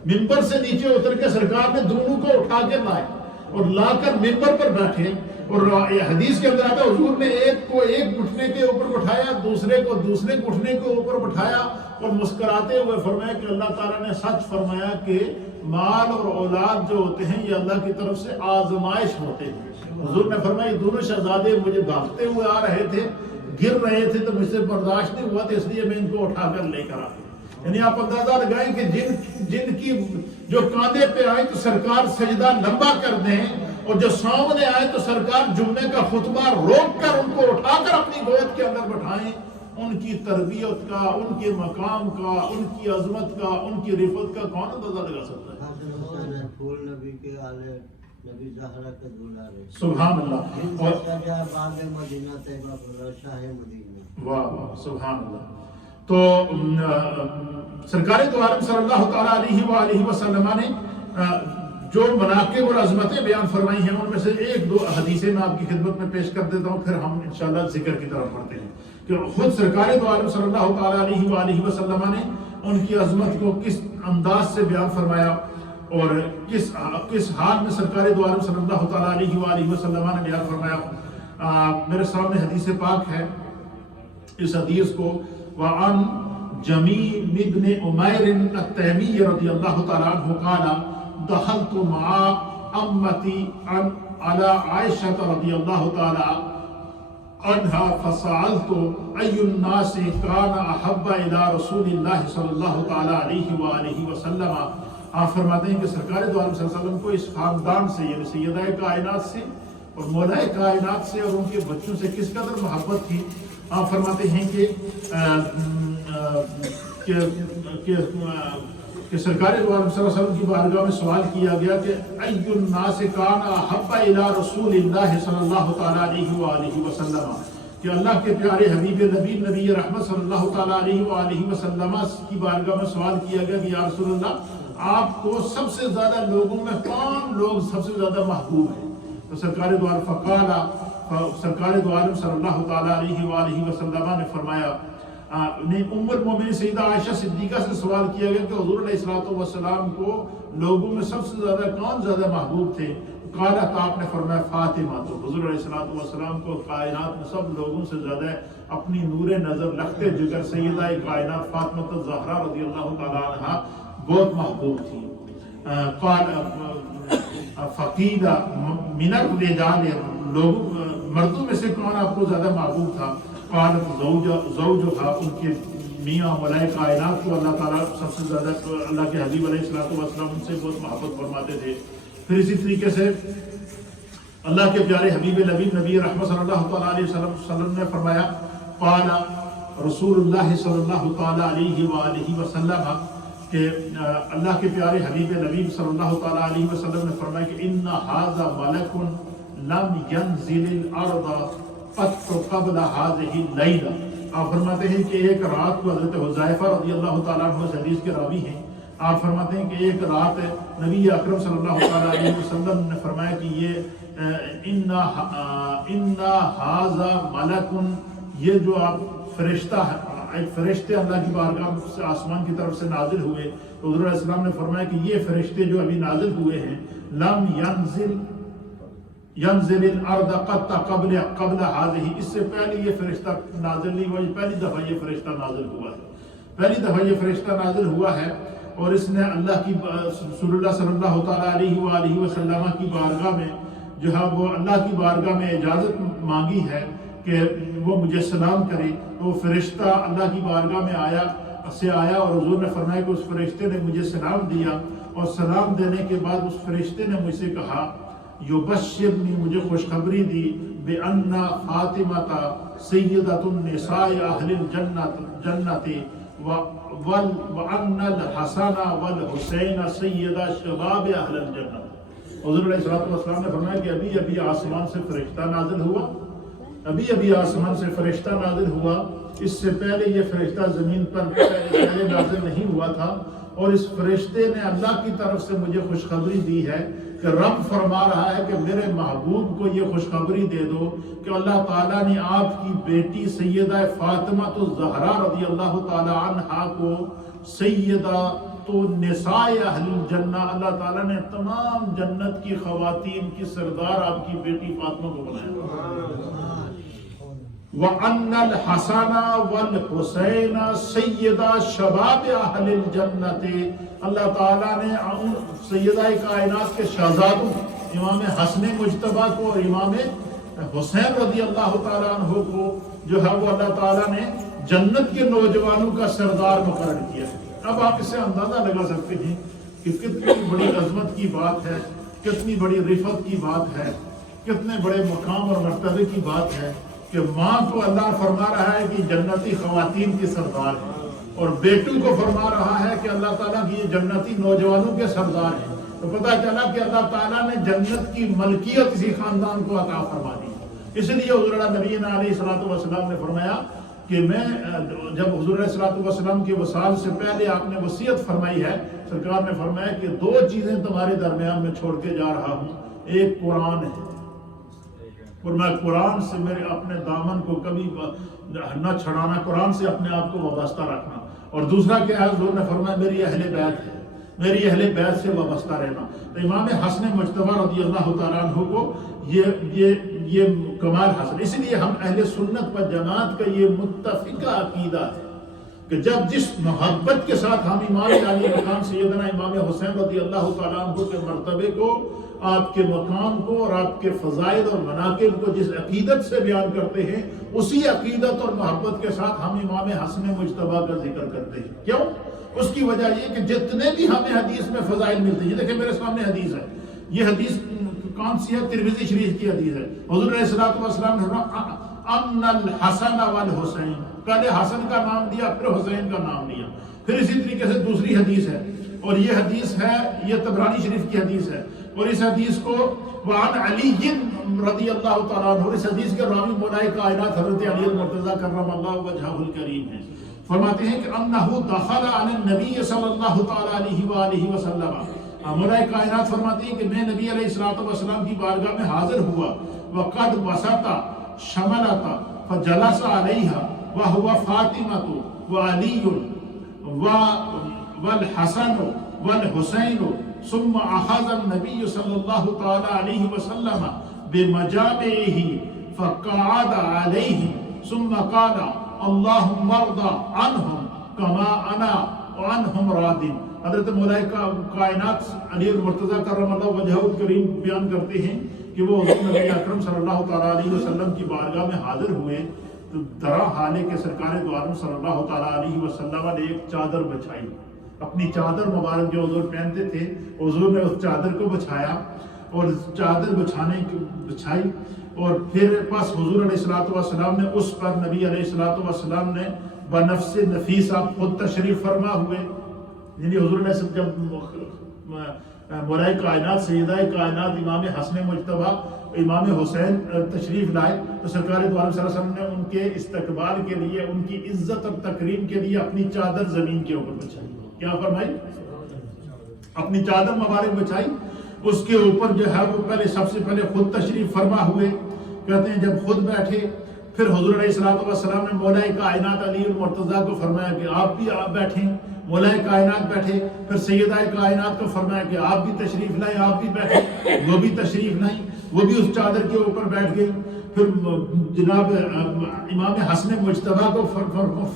ممبر سے نیچے اتر کے سرکار نے دونوں کو اٹھا کے لائے اور لا کر ممبر پر بیٹھے. اور حدیث کے اندر آتا ہے حضور نے ایک کو ایک گھٹنے کے اوپر بٹھایا, دوسرے کو دوسرے گھٹنے کے اوپر بٹھایا اور مسکراتے ہوئے فرمایا کہ اللہ تعالیٰ نے سچ فرمایا کہ مال اور اولاد جو ہوتے ہیں یہ اللہ کی طرف سے آزمائش ہوتے ہیں. حضور نے فرمایا یہ دونوں شہزادے مجھے بھاگتے ہوئے آ رہے تھے, گر رہے تھے, تو مجھ سے برداشت نہیں ہوا, تو اس لیے میں ان کو اٹھا کر لے کر آیا. یعنی آپ اندازہ لگائیں کہ جن کی جو کاندھے پہ آئے تو سرکار سجدہ لمبا کر دیں, اور جو سامنے آئے تو سرکار جمعے کا خطبہ روک کر ان کو اٹھا کر اپنی گود کے اندر بٹھائیں. ان کی تربیت کا, ان کے مقام کا, ان کی عظمت کا, ان کی رفت کا کون اندازہ لگا سکتا ہے؟ سبحان اللہ. واہ واہ سبحان اللہ. تو سرکار دو عالم صلی اللہ تعالیٰ علیہ وآلہ وسلم نے جو مناقب اور عظمتیں بیان فرمائی ہیں ان میں سے ایک دو حدیثیں میں آپ کی خدمت میں پیش کر دیتا ہوں, پھر ہم انشاءاللہ ذکر کی طرف بڑھتے ہیں کہ خود سرکار دو عالم صلی اللہ تعالیٰ علیہ وآلہ وسلم نے ان کی عظمت کو کس انداز سے بیان فرمایا اور کس حال میں سرکار دو عالم صلی اللہ تعالیٰ علیہ وآلہ وسلم نے بیان فرمایا. میرے سامنے حدیث پاک ہے. اس حدیث کو وعن جمیم ابن عمیر التیمی رضی اللہ تعالیٰ عنہ قال دخلت مع امتی على عائشة رضی اللہ تعالیٰ عنها فسألت أي الناس كان أحب إلى رسول الله صلی اللہ تعالیٰ علیہ وآلہ وسلم. آپ فرماتے ہیں کہ سرکار دو عالم صلی اللہ علیہ وسلم کو اس خاندان سے یعنی سیدہ کائنات سے اور مولا کائنات سے اور ان کے بچوں سے کس قدر محبت تھی. آپ فرماتے ہیں کہ سرکار دو عالم صلی اللہ علیہ وسلم کی بارگاہ میں سوال کیا گیا کہ أي الناس كان أحب إلى رسول الله صلی اللہ تعالیٰ علیہ وآلہ وسلم, کہ اللہ کے پیارے حبیب نبی رحمت صلی اللہ تعالیٰ علیہ وآلہ وسلم کی بارگاہ میں سوال کیا گیا کہ یا رسول اللہ آپ کو سب سے زیادہ لوگوں میں کون لوگ سب سے زیادہ محبوب ہیں؟ تو سرکار دو عالم صلی اللہ تعالیٰ علیہ وآلہ وسلم نے فرمایا, ام المومنین سیدہ عائشہ صدیقہ سے سوال کیا گیا کہ حضور علیہ الصلوۃ والسلام کو لوگوں میں سب سے زیادہ کون زیادہ محبوب تھے؟ قال تو آپ نے فرمایا فاطمہ. تو حضور علیہ الصلوۃ والسلام کو کائنات میں سب لوگوں سے زیادہ اپنی نور نظر لختے جگر سیدہ کائنات فاطمہ الزہرا رضی اللہ تعالیٰ عنہا بہت محبوب تھی. فقیدہ من الرجال, لوگوں مردوں میں سے کون آپ کو زیادہ محبوب تھا؟ قالت زوجها, ان کے میاں مولا کائنات کو اللہ تعالیٰ سب سے زیادہ اللہ کے حبیب علیہ السلام ان سے بہت محبت فرماتے تھے. پھر اسی طریقے سے اللہ کے پیارے حبیب نبی رحمت صلی اللہ تعالیٰ علیہ وسلم نے فرمایا قال رسول اللہ صلی اللہ تعالیٰ علیہ وآلہ وسلم, کہ اللہ کے پیارے حبیب نبی صلی اللہ تعالیٰ علیہ وسلم نے فرمایا کہ ان ھذا ملک لم ينزل الارض قط قبل هذه الليلہ. آپ فرماتے ہیں کہ ایک رات کو حضرت حذیفہ رضی اللہ تعالیٰ عنہ حدیث کے راوی ہیں, آپ فرماتے ہیں کہ ایک رات نبی اکرم صلی اللہ تعالیٰ علیہ وسلم نے فرمایا کہ یہ ان ھذا ملک, یہ جو آپ فرشتہ ہے, ایک فرشتے اللہ کی بارگاہ سے آسمان کی طرف سے نازل ہوئے. تو حضور علیہ السلام نے فرمایا کہ یہ فرشتے جو ابھی نازل ہوئے ہیں لم ينزل الارض قط قبل هذه, اس سے پہلے یہ فرشتہ نازل نہیں ہوا, پہلی دفعہ یہ فرشتہ نازل ہوا ہے, پہلی دفعہ یہ فرشتہ نازل ہوا ہے. اور اس نے اللہ کی رسول اللہ صلی اللہ تعالیٰ علیہ وآلہ وسلم کی بارگاہ میں جو ہے وہ اللہ کی بارگاہ میں اجازت مانگی ہے کہ وہ مجھے سلام کرے. تو فرشتہ اللہ کی بارگاہ میں آیا اور حضور نے فرمایا کہ اس فرشتے نے مجھے سلام دیا, اور سلام دینے کے بعد اس فرشتے نے مجھ سے کہا یبشرنی, مجھے خوشخبری دی بأن فاطمہ سیدۃ النساء اہل الجنت وأن الحسن والحسین سیدہ شباب اہل الجنت. حضور علیہ الصلوۃ والسلام نے فرمایا کہ ابھی آسمان سے فرشتہ نازل ہوا, ابھی ابھی آسمان سے فرشتہ نازل ہوا، اس سے پہلے یہ فرشتہ زمین پر پہلے نازل نہیں ہوا تھا، اور اس فرشتے نے اللہ کی طرف سے مجھے خوشخبری دی ہے کہ رب فرما رہا ہے کہ میرے محبوب کو یہ خوشخبری دے دو کہ اللہ تعالیٰ نے آپ کی بیٹی سیدہ فاطمہ الزہرا رضی اللہ تعالیٰ عنہا کو سیدہ تو نساء اہل الجنہ، اللہ تعالیٰ نے تمام جنت کی خواتین کی سردار آپ کی بیٹی فاطمہ کو بنایا۔ وَأَنَّ الْحَسَنَ وَالْحُسَيْنَ سَيِّدَا شَبَابِ أَهْلِ الْجَنَّةِ، اللہ تعالیٰ نے سیدہ کائنات کے شہزادوں امام حسن مجتبیٰ کو اور امام حسین رضی اللہ تعالیٰ عنہ کو جو ہے وہ اللہ تعالیٰ نے جنت کے نوجوانوں کا سردار مقرر کیا۔ اب آپ اس سے اندازہ لگا سکتے ہیں کہ کتنی بڑی عظمت کی بات ہے، کتنی بڑی رفعت کی بات ہے، کتنے بڑے مقام اور مرتبے کی بات ہے کہ ماں کو اللہ فرما رہا ہے کہ جنتی خواتین کی سردار ہے، اور بیٹوں کو فرما رہا ہے کہ اللہ تعالیٰ کی یہ جنتی نوجوانوں کے سردار ہیں۔ تو پتہ چلا کہ اللہ تعالیٰ نے جنت کی ملکیت اسی خاندان کو عطا فرما دی۔ اس لیے حضور نبی علیہ الصلوۃ والسلام نے فرمایا کہ میں جب حضور علیہ الصلوۃ والسلام کے وصال سے پہلے آپ نے وصیت فرمائی ہے، سرکار نے فرمایا کہ دو چیزیں تمہارے درمیان میں چھوڑ کے جا رہا ہوں، ایک قرآن ہے، اور میں قرآن سے میرے اپنے دامن کو کبھی نہ چھڑانا، قرآن سے اپنے آپ کو وابستہ رکھنا، اور دوسرا کیا ہے، حضور نے فرمایا میری اہل بیت ہے، میری اہل بیت سے وابستہ رہنا۔ تو امام حسن مجتبیٰ رضی اللہ تعالیٰ عنہ کو یہ کمال حاصل، اس لیے ہم اہل سنت و جماعت کا یہ متفقہ عقیدہ ہے کہ جب جس محبت کے ساتھ ہم امام علی مقام سیدنا امام حسین رضی اللہ تعالیٰ عنہ کے مرتبے کو، آپ کے مقام کو اور آپ کے فضائل اور مناقب کو جس عقیدت سے بیان کرتے ہیں، اسی عقیدت اور محبت کے ساتھ ہم امام حسن مجتبیٰ کا ذکر کرتے ہیں۔ کیوں؟ اس کی وجہ یہ کہ جتنے بھی ہمیں حدیث میں فضائل ملتے ہیں، یہ دیکھیں میرے سامنے حدیث ہے، یہ حدیث کون سی ہے؟ ترمذی شریف کی حدیث ہے۔ حضور علیہ الصلوۃ والسلام نے فرمایا ان الحسن والحسین، پہلے حسن کا نام دیا، پھر حسین کا نام دیا۔ پھر اسی طریقے سے دوسری حدیث ہے، اور یہ حدیث ہے، یہ طبرانی شریف کی حدیث ہے، اور اس حدیث کو وعن علی رضی اللہ تعالیٰ عنہ، اس حدیث کے راوی مولا کائنات حضرت علی المرتضیٰ کرم اللہ وجہہ الکریم ہے۔ فرماتے ہیں کہ انہ دخل علی النبی صلی اللہ تعالیٰ علیہ وآلہ وسلم، مولا کائنات فرماتی ہیں کہ میں نبی علیہ الصلوۃ والسلام کی بارگاہ میں حاضر ہوا، وقد وسط شملۃ فجلس علیہا وہو فاطمۃ وعلی والحسن والحسین، ثم اخذ النبی صلی اللہ تعالی علیہ وسلم بمجامعہ فقعد علیہ ثم قال اللہم ارض عنہم کما انا عنہم راض۔ حضرت مولا کائنات علی المرتضیٰ کرم اللہ وجہہ الکریم بیان کرتے ہیں کہ وہ حضور نبی اکرم صلی اللہ تعالیٰ علیہ وسلم کی بارگاہ میں حاضر ہوئے تو درا حالے کے سرکار دو عالم صلی اللہ تعالیٰ علیہ وسلم نے ایک چادر بچھائی، اپنی چادر مبارک جو حضور پہنتے تھے، حضور نے اس چادر کو بچھایا، اور چادر بچھائی، اور پھر پس حضور علیہ الصلوۃ والسلام نے اس پر، نبی علیہ الصلوۃ والسلام نے بنفس نفیسہ خود تشریف فرما ہوئے، یعنی حضور نے جب مولا کائنات سیدہ کائنات امام حسن مجتبیٰ امام حسین تشریف لائے تو سرکار دو عالم صلی اللہ علیہ وسلم نے ان کے استقبال کے لیے، ان کی عزت اور تکریم کے لیے اپنی چادر زمین کے اوپر بچھائی۔ کیا فرمائی؟ اپنی چادر مبارک بچھائی، اس کے اوپر جو ہے وہ پہلے سب سے پہلے خود تشریف فرما ہوئے، کہتے ہیں جب خود بیٹھے پھر حضور علیہ الصلوۃ والسلام نے مولا کائنات علی المرتضیٰ کو فرمایا کہ آپ بھی آپ بیٹھیں، مولا کائنات بیٹھے، پھر سیدہ کائنات کو فرمایا کہ آپ بھی تشریف لائیں، آپ بھی بیٹھیں، وہ بھی تشریف لائیں، وہ بھی اس چادر کے اوپر بیٹھ گئی۔ پھر جناب امام حسن مجتبیٰ کو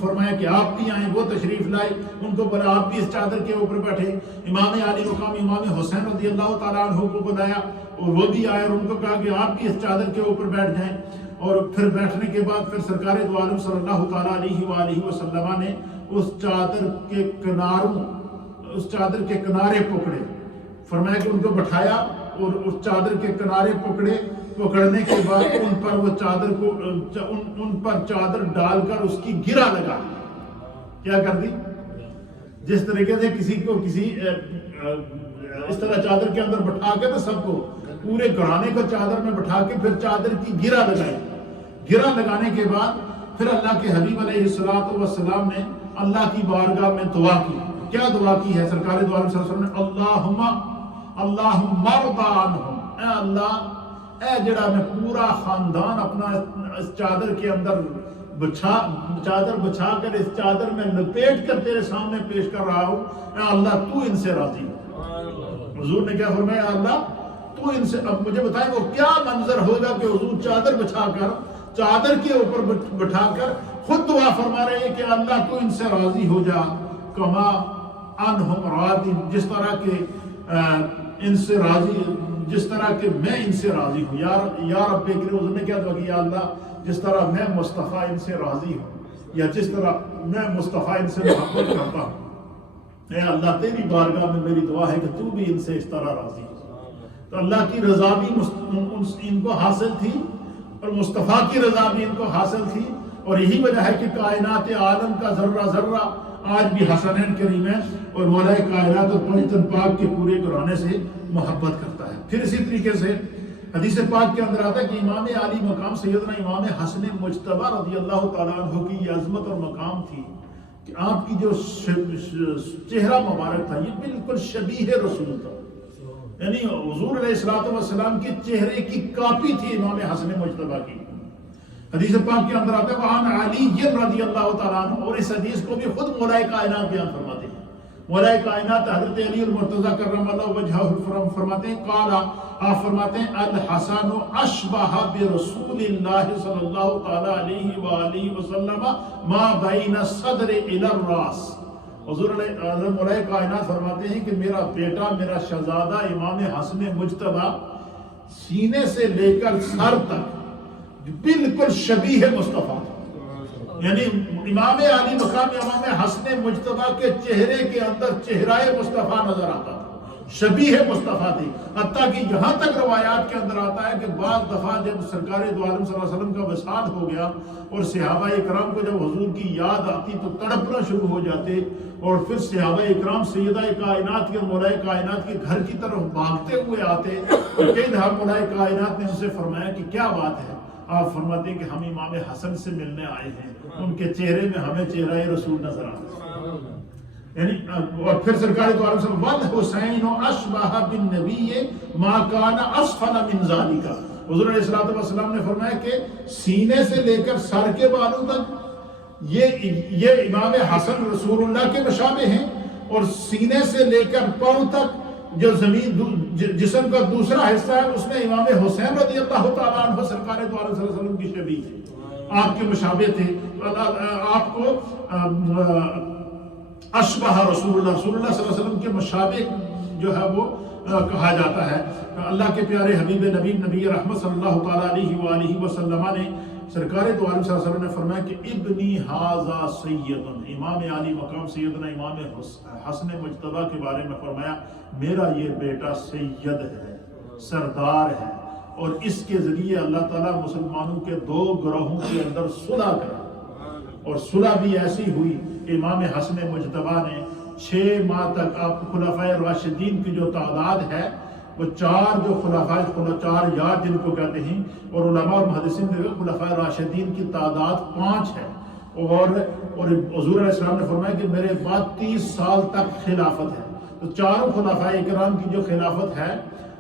فرمایا کہ آپ بھی آئیں، وہ تشریف لائے، ان کو بولا آپ بھی اس چادر کے اوپر بیٹھے۔ امام علی مقام امام حسین رضی اللہ تعالیٰ عنہ کو بلایا اور وہ بھی آئے اور ان کو کہا کہ آپ بھی اس چادر کے اوپر بیٹھ جائیں۔ اور پھر بیٹھنے کے بعد پھر سرکار دو عالم صلی اللہ تعالیٰ علیہ وآلہ وسلم نے اس چادر کے کناروں، اس چادر کے کنارے پکڑے، فرمایا کہ ان کو بٹھایا اور اس چادر کے کنارے پکڑنے کے بعد ان پر وہ چادر کو ان پر چادر ڈال کر اس کی گرہ لگا، کیا کر دی؟ جس طریقے سے کسی کو اس طرح چادر کے اندر بٹھا کے تو سب کو پورے گھرانے کو چادر میں بٹھا کے پھر چادر کی گرہ لگائی، گرہ لگانے کے بعد پھر اللہ کے حبیب علیہ السلام نے اللہ کی بارگاہ میں دعا کی. کیا دعا کی ہے؟ سرکار دو عالم صلی اللہ علیہ وسلم نے اللہم ارض عنہم، اے اللہ، اے جڑا میں پورا خاندان اپنا اس چادر کے اندر چادر بچھا کر اس چادر میں لپیٹ کر تیرے سامنے پیش کر رہا ہوں، اے اللہ تو ان سے راضی ہو. حضور نے کیا فرمایا؟ اللہ تو ان سے. اب مجھے بتائیں وہ کیا منظر ہوگا کہ حضور چادر بچھا کر چادر کے اوپر بٹھا کر خود دعا فرما رہے ہیں کہ اللہ تو ان سے راضی ہو جا، کما انہم راضی، جس طرح کہ ان سے راضی، جس طرح کہ میں ان سے راضی ہوں. یا رب کریم، حضور نے کیا دعا کی؟ یا اللہ جس طرح میں مصطفیٰ ان سے راضی ہوں، یا جس طرح میں مصطفیٰ ان سے محبت کرتا ہوں، اے اللہ تیری بارگاہ میں میری دعا ہے کہ تو بھی ان سے اس طرح راضی ہو. تو اللہ کی رضا بھی ان کو حاصل تھی اور مصطفیٰ کی رضا بھی ان کو حاصل تھی. اور یہی وجہ ہے کہ کائنات عالم کا ذرہ ذرہ آج بھی حسنین کریمین اور مولا کائنات اور پنجتن پاک کے پورے گھرانے سے محبت کرتا ہے. پھر اسی طریقے سے حدیث پاک کے اندر آتا ہے کہ امام عالی مقام سیدنا امام حسن مجتبی رضی اللہ تعالیٰ عنہ کی یہ عظمت اور مقام تھی کہ آپ کی جو چہرہ مبارک تھا یہ بالکل شبیہ رسول تھا، یعنی حضور علیہ السلام کے چہرے کی کاپی تھی امام حسن مجتبی کی. حدیث پاک کے اندر آتا ہے وعن علی رضی اللہ تعالیٰ عنہ، اور اس حدیث کو بھی خود مولا کائنات بیان فرماتے ہیں. مولا کائنات حضرت علی المرتضیٰ کرم اللہ وجہہ فرماتے ہیں، قال، آپ فرماتے ہیں الحسن اشبہ برسول اللہ صلی اللہ تعالیٰ علیہ وآلہ وسلم ما بین الصدر الی الراس. حضور مولا کائنات فرماتے ہیں کہ میرا بیٹا، میرا شہزادہ امام حسن مجتبی سینے سے لے کر سر تک بالکل شبیہ مصطفیٰ تھا. یعنی امام علی مقام امام حسن مجتبی کے چہرے کے اندر چہرہ مصطفیٰ نظر آتا تھا، شبیہ مصطفیٰ تھی. حتیٰ کہ یہاں تک روایات کے اندر آتا ہے کہ بعض دفعہ جب سرکار دو عالم صلی اللہ علیہ وسلم کا وصال ہو گیا اور صحابہ اکرام کو جب حضور کی یاد آتی تو تڑپنا شروع ہو جاتے، اور پھر صحابہ اکرام سیدہ کائنات کے مولا کائنات کے گھر کی طرف بھاگتے ہوئے آتے. اور کئی دفعہ مولا کائنات نے ان سے فرمایا کہ کیا بات ہے؟ آپ فرماتے ہیں کہ ہم امام حسن سے ملنے آئے ہیں، ان کے چہرے میں ہمیں چہرہ رسول نظر آتا ہے. یعنی اور پھر سرکار دو عالم صلی اللہ علیہ وسلم والحسین اشبہ بالنبی ما کان اسفل من ذالک. حضور علیہ السلام نے فرمایا کہ سینے سے لے کر سر کے بالوں تک یہ امام حسن رسول اللہ کے مشابہ ہیں، اور سینے سے لے کر پاؤں تک جو جسم کا دوسرا حصہ ہے اس میں امام حسین رضی اللہ تعالیٰ عنہ سرکار دو عالم صلی اللہ علیہ وسلم کی شبیہ تھے، آپ کے مشابہ تھے. آپ کو اشبہ رسول اللہ صلی اللہ علیہ وسلم کے مشابہ جو ہے وہ کہا جاتا ہے. اللہ کے پیارے حبیب نبی رحمت صلی اللہ تعالیٰ علیہ وآلہ وسلم نے سرکار دو عالم صلی اللہ علیہ وسلم نے فرمایا کہ ابنی ھذا سید، امام علی مقام سیدنا امام حسن مجتبی کے بارے میں فرمایا میرا یہ بیٹا سید ہے، سردار ہے، اور اس کے ذریعے اللہ تعالیٰ مسلمانوں کے دو گروہوں کے اندر صلح کرا. اور صلح بھی ایسی ہوئی کہ امام حسن مجتبی نے 6 ماہ تک آپ خلفائے راشدین کی جو تعداد ہے وہ 4 جو چار یار جن کو کہتے ہیں، اور علماء اور محدثین نے خلفائے راشدین کی تعداد 5 ہے. اور حضور علیہ السلام نے فرمایا کہ میرے بعد 30 سال تک خلافت ہے. تو چاروں خلفائے اکرام کی جو خلافت ہے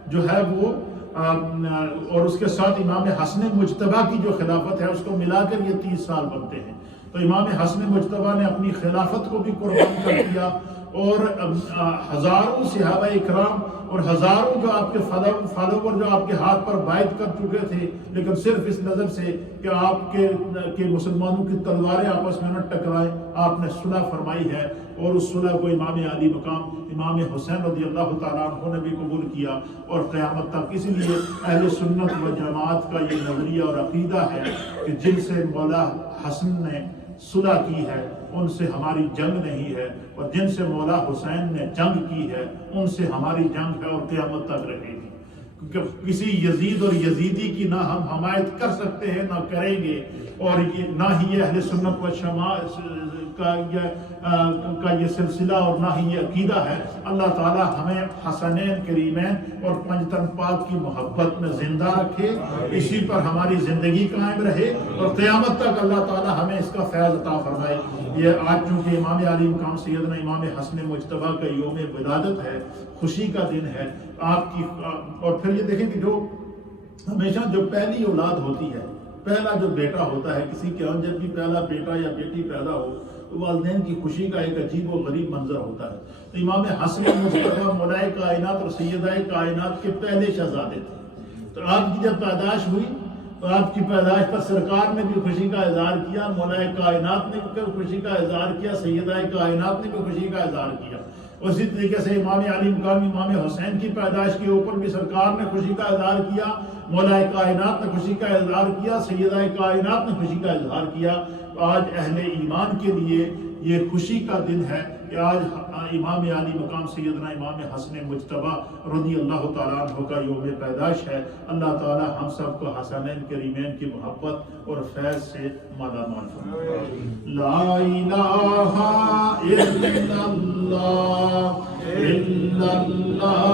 جو ہے وہ اور اس کے ساتھ امام حسن مجتبی کی جو خلافت ہے اس کو ملا کر یہ 30 سال بنتے ہیں. تو امام حسن مجتبی نے اپنی خلافت کو بھی قربان کر دیا، اور ہزاروں صحابہ اکرام اور ہزاروں جو آپ کے فالوور جو آپ کے ہاتھ پر بیعت کر چکے تھے، لیکن صرف اس نظر سے کہ آپ کے مسلمانوں کی تلواریں آپس میں نہ ٹکرائیں، آپ نے صلح فرمائی ہے. اور اس صلح کو امام علی مقام امام حسین رضی اللہ تعالیٰ عنہ نے بھی قبول کیا اور قیامت تک. اسی لیے اہل سنت و جماعت کا یہ نظریہ اور عقیدہ ہے کہ جن سے مولا حسن نے صلح کی ہے ان سے ہماری جنگ نہیں ہے، اور جن سے مولا حسین نے جنگ کی ہے ان سے ہماری جنگ ہے اور قیامت تک رہے گی. کسی یزید اور یزیدی کی نہ ہم حمایت کر سکتے ہیں نہ کریں گے، اور نہ ہی یہ اہل سنت و کا یہ سلسلہ اور نہ ہی یہ عقیدہ ہے۔ اللہ تعالی ہمیں حسنین کریمین اور پنجتن پاک کی محبت میں زندہ رکھے، اسی پر ہماری زندگی قائم رہے، اور قیامت تک اللہ تعالی ہمیں اس کا فیض عطا فرمائے۔ یہ آج چونکہ امام علی مقام سیدنا امام حسن مجتبیٰ کا یوم ولادت ہے، خوشی کا دن ہے آپ کی، اور پھر یہ دیکھیں کہ جو ہمیشہ جو پہلی اولاد ہوتی ہے، پہلا جو بیٹا ہوتا ہے کسی کے، جب بھی پہلا بیٹا یا بیٹی پیدا ہو تو والدین کی خوشی کا ایک عجیب و غریب منظر ہوتا ہے۔ تو امام حسن مجتبیٰ مولائے کائنات اور سیدہ کائنات کے پہلے شہزادے تھے، تو آپ کی جب پیدائش ہوئی تو آپ کی پیدائش پر سرکار نے بھی خوشی کا اظہار کیا، مولائے کائنات نے بھی خوشی کا اظہار کیا، سیدہ کائنات نے بھی خوشی کا اظہار کیا۔ اسی طریقے سے امام علی مقام امام حسین کی پیدائش کے اوپر بھی سرکار نے خوشی کا اظہار کیا، مولائے کائنات نے خوشی کا اظہار کیا، سیدہ کائنات نے خوشی کا اظہار کیا۔ آج اہل ایمان کے لیے یہ خوشی کا دن ہے کہ آج امام علی مقام سیدنا امام حسن مجتبیٰ رضی اللہ تعالیٰ عنہ کا یوم پیدائش ہے۔ اللہ تعالی ہم سب کو حسنین کریمین کی محبت اور فیض سے مالا مال فرمائے۔ لا الہ الا اللہ الا اللہ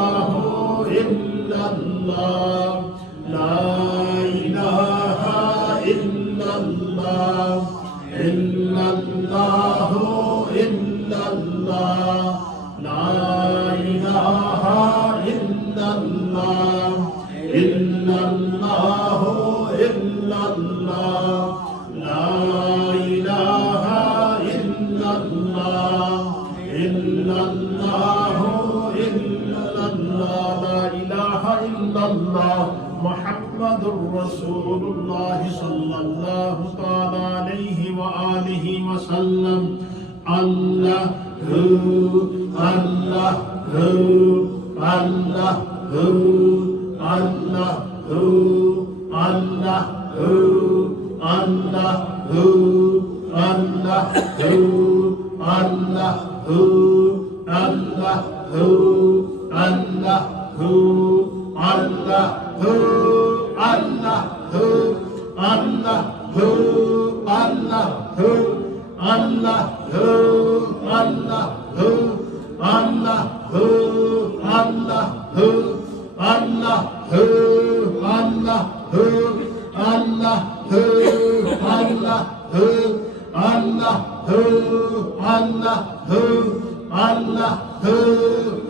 الا اللہ، لا الہ الا اللہ الا اللہ الا اللہ، لا الہ الا اللہ الا اللہ الا اللہ، لا الہ الا اللہ الا اللہ الا اللہ، لا الہ الا اللہ محمد رسول اللہ صلی اللہ تعالی علیہ وآلہ وسلم۔ اللہ اللہ اللہ اللہ اللہ اللہ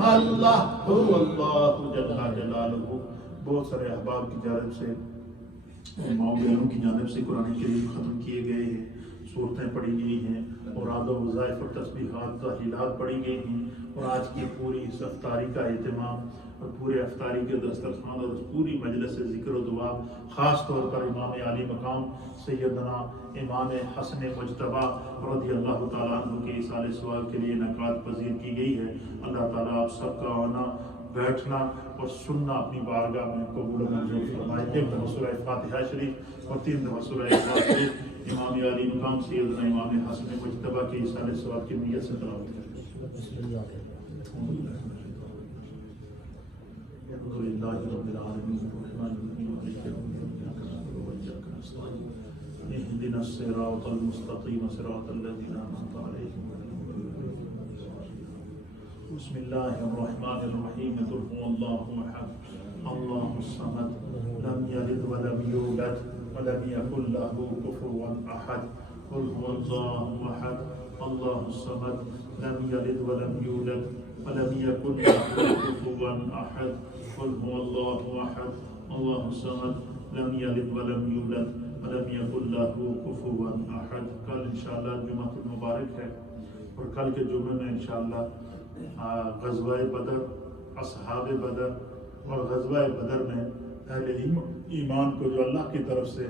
اللہ بہت سارے احباب کی جانب سے، ماؤں بہنوں کی جانب سے قرآن کریم ختم کیے گئے ہیں، صورتیں پڑھی گئی ہیں، اور آد و وظائف اور تسبیحات تحلیلات پڑھی گئی ہیں، اور آج کی پوری اس افطاری کا اہتمام اور پورے افطاری کے دسترخوان اور پوری مجلس ذکر و دعا خاص طور پر امام علی مقام سیدنا امام حسن مجتبیٰ رضی اللہ تعالیٰ عنہ کے ایصال ثواب کے لیے انعقاد پذیر کی گئی ہے۔ اللہ تعالیٰ آپ سب کا آنا، بیٹھنا اور سننا اپنی بارگاہ میں قبول و منظور فرمائے۔ ایک دفعہ سورہ فاتحہ شریف اور 3 دفعہ سورہ اخلاص شریف امام علی مقام سیدنا امام حسن مجتبیٰ کے ایصال ثواب کی نیت سے تلاوت کریں۔ الحمد للہ رب العالمین الرحمن الرحیم مالک یوم الدین ایاک نعبد و ایاک نستعین اهدنا الصراط المستقیم صراط الذین انعمت علیہم غیر المغضوب علیہم۔ بسم اللہ الرحمن الرحیم، قل هو اللہ احد اللہ الصمد لم یلد ولم یولد ولم یکن له کفوا احد، قل هو اللہ احد اللہ الصمد لم یلد ولم یولد ولم يكن له كفوا أحد، قل هو الله أحد الله الصمد لم يلد ولم يولد ولم يكن له كفوا أحد۔ کل انشاءاللہ جمعہ المبارک ہے، اور کل کے جمعے میں انشاءاللہ غزوہ بدر، اصحاب بدر، اور غزوہ بدر میں اہل ایمان کو جو اللہ کی طرف سے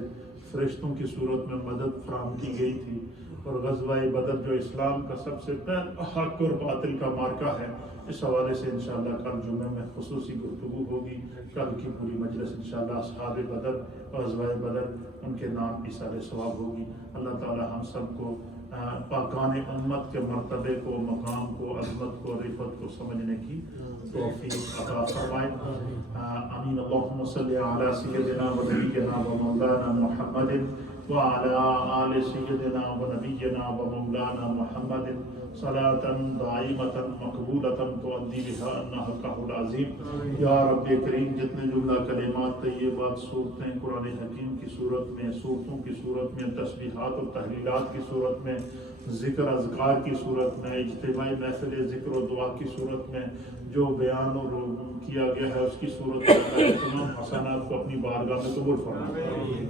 فرشتوں کی صورت میں مدد فراہم کی گئی تھی، اور غزوہ بدر جو اسلام کا سب سے پہلا حق اور باطل کا مارکہ ہے، اس حوالے سے انشاءاللہ کل جمعے میں خصوصی گفتگو ہوگی۔ کل کی پوری مجلس انشاءاللہ اصحاب بدر اور غزوہ بدر ان کے نام ایصال ثواب ہوگی۔ اللہ تعالی ہم سب کو پاکان امت کے مرتبے کو، مقام کو، عظمت کو، رفت کو سمجھنے کی توفیق عطا فرمائے۔ آمین۔ اللہم صلی علی سیدنا و نبینا و مولانا محمد وعلی آل سیدنا و نبینا و مولانا محمد صلاۃ دائمۃ مقبولۃ تؤدی بہا عنا حقہ العظیم۔ یا رب کریم، جتنے جملہ کلمات طیبات صورتیں قرآن حکیم کی صورت میں، صورتوں کی صورت میں، تسبیحات اور تحلیلات کی صورت میں، ذکر اذکار کی صورت میں، اجتماعی محفل ذکر و دعا کی صورت میں جو بیان اور کیا گیا ہے اس کی صورت میں تمام حسنات کو اپنی بارگاہ میں قبول فرمائے۔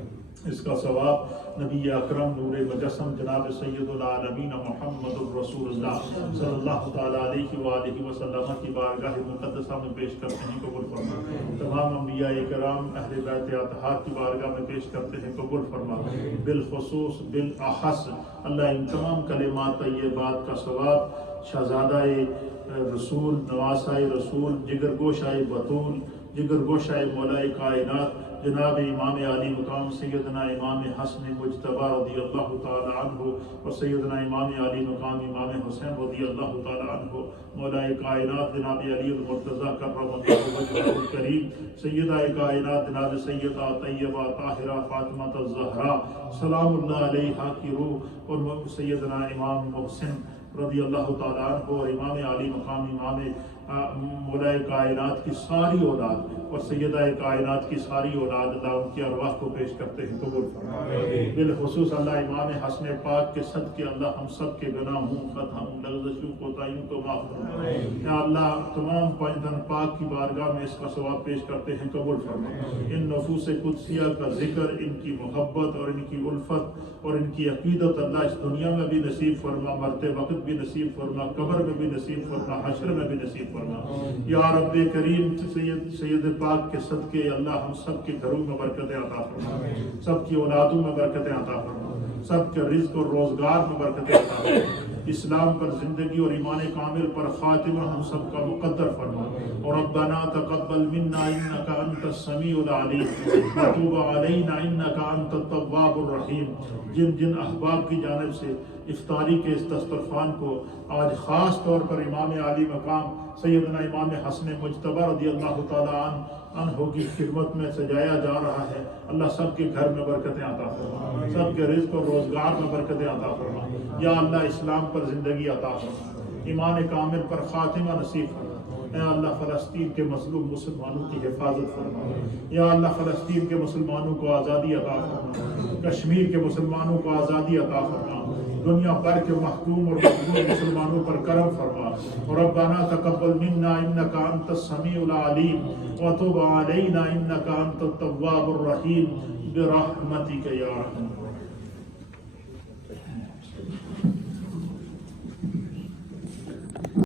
اس کا ثواب نبی اکرم نور مجسم جناب سید العالمین محمد الرسول اللہ صلی اللہ تعالیٰ علیہ وآلہ وسلم کی بارگاہ مقدسہ میں پیش کرتے ہیں، قبول فرما۔ تمام انبیاء کرام اہل بیت اطہار کی بارگاہ میں پیش کرتے ہیں، قبول فرما۔ بالخصوص بالاخص اللہ ان تمام کلمات طیبات کا ثواب شہزادہ رسول، نواسہ رسول، جگر گوشہ بطول، جگر گوشہ مولا کائنات جناب امام علی مقام سیدنا امام حسن مجتبی رضی اللہ تعالی عنہ اور سیدنا امام علی مقام امام حسین رضی اللہ تعالی عنہ، مولا کائنات جناب علی المرتضی کرم اللہ وجہہ الکریم، سیدہ کائنات جناب سیدہ طیبہ طاہرہ فاطمہ الزہرا سلام اللہ علیہا کی روح، اور سیدنا امام محسن رضی اللہ تعالیٰ عنہ اور امام علی مقام امام مولا کائنات کی ساری اولاد اور سیدہ کائنات کی ساری اولاد اللہ ان کی ارواح کو پیش کرتے ہیں، قبول فرمائے۔ بالخصوص اللہ امام حسن پاک کے صدقے اللہ ہم سب کے گناہوں، خطاؤں، لغزشوں، کوتاہیوں کو معاف فرما۔ یا اللہ تمام پنجتن پاک کی بارگاہ میں اس کا ثواب پیش کرتے ہیں، قبول فرما۔ ان نفوس قدسیہ کا ذکر، ان کی محبت اور ان کی الفت اور ان کی عقیدت اللہ اس دنیا میں بھی نصیب فرما، مرتے وقت بھی نصیب فرما، قبر میں بھی نصیب فرما، حشر میں بھی نصیب فرما۔ یا رب کریم، سید پاک کے صدقے اللہ ہم سب کے گھروں میں برکتیں عطا فرما، سب کی اولادوں میں برکتیں عطا فرما، سب کے رزق اور روزگار میں برکتیں عطا فرما، اسلام پر زندگی اور ایمان کامل پر خاتمہ ہم سب کا مقدر فرما۔ اور ربنا تقبل منا انک انت السمیع العلیم وتوب علینا انک انت التواب الرحیم۔ جن جن احباب کی جانب سے افطاری کے اس دسترخوان کو آج خاص طور پر امام علی مقام سیدنا امام حسن مجتبی رضی اللہ تعالیٰ عنہ کی خدمت میں سجایا جا رہا ہے، اللہ سب کے گھر میں برکتیں عطا فرما، سب کے رزق اور روزگار میں برکتیں عطا فرما۔ یا اللہ اسلام پر زندگی عطا فرما، ایمان کامل پر خاتمہ نصیب فرما۔ اے اللہ فلسطین کے مظلوم مسلمانوں کی حفاظت فرما۔ یا اللہ فلسطین کے مسلمانوں کو آزادی عطا فرما، کشمیر کے مسلمانوں کو آزادی عطا فرما، دنیا بھر کے محکوم اور مظلوم مسلمانوں پر کرم فرما۔ ربنا تقبل منا انک انت السمیع العلیم وتب علینا انک انت التواب الرحیم برحمتک یا ارحم الراحمین۔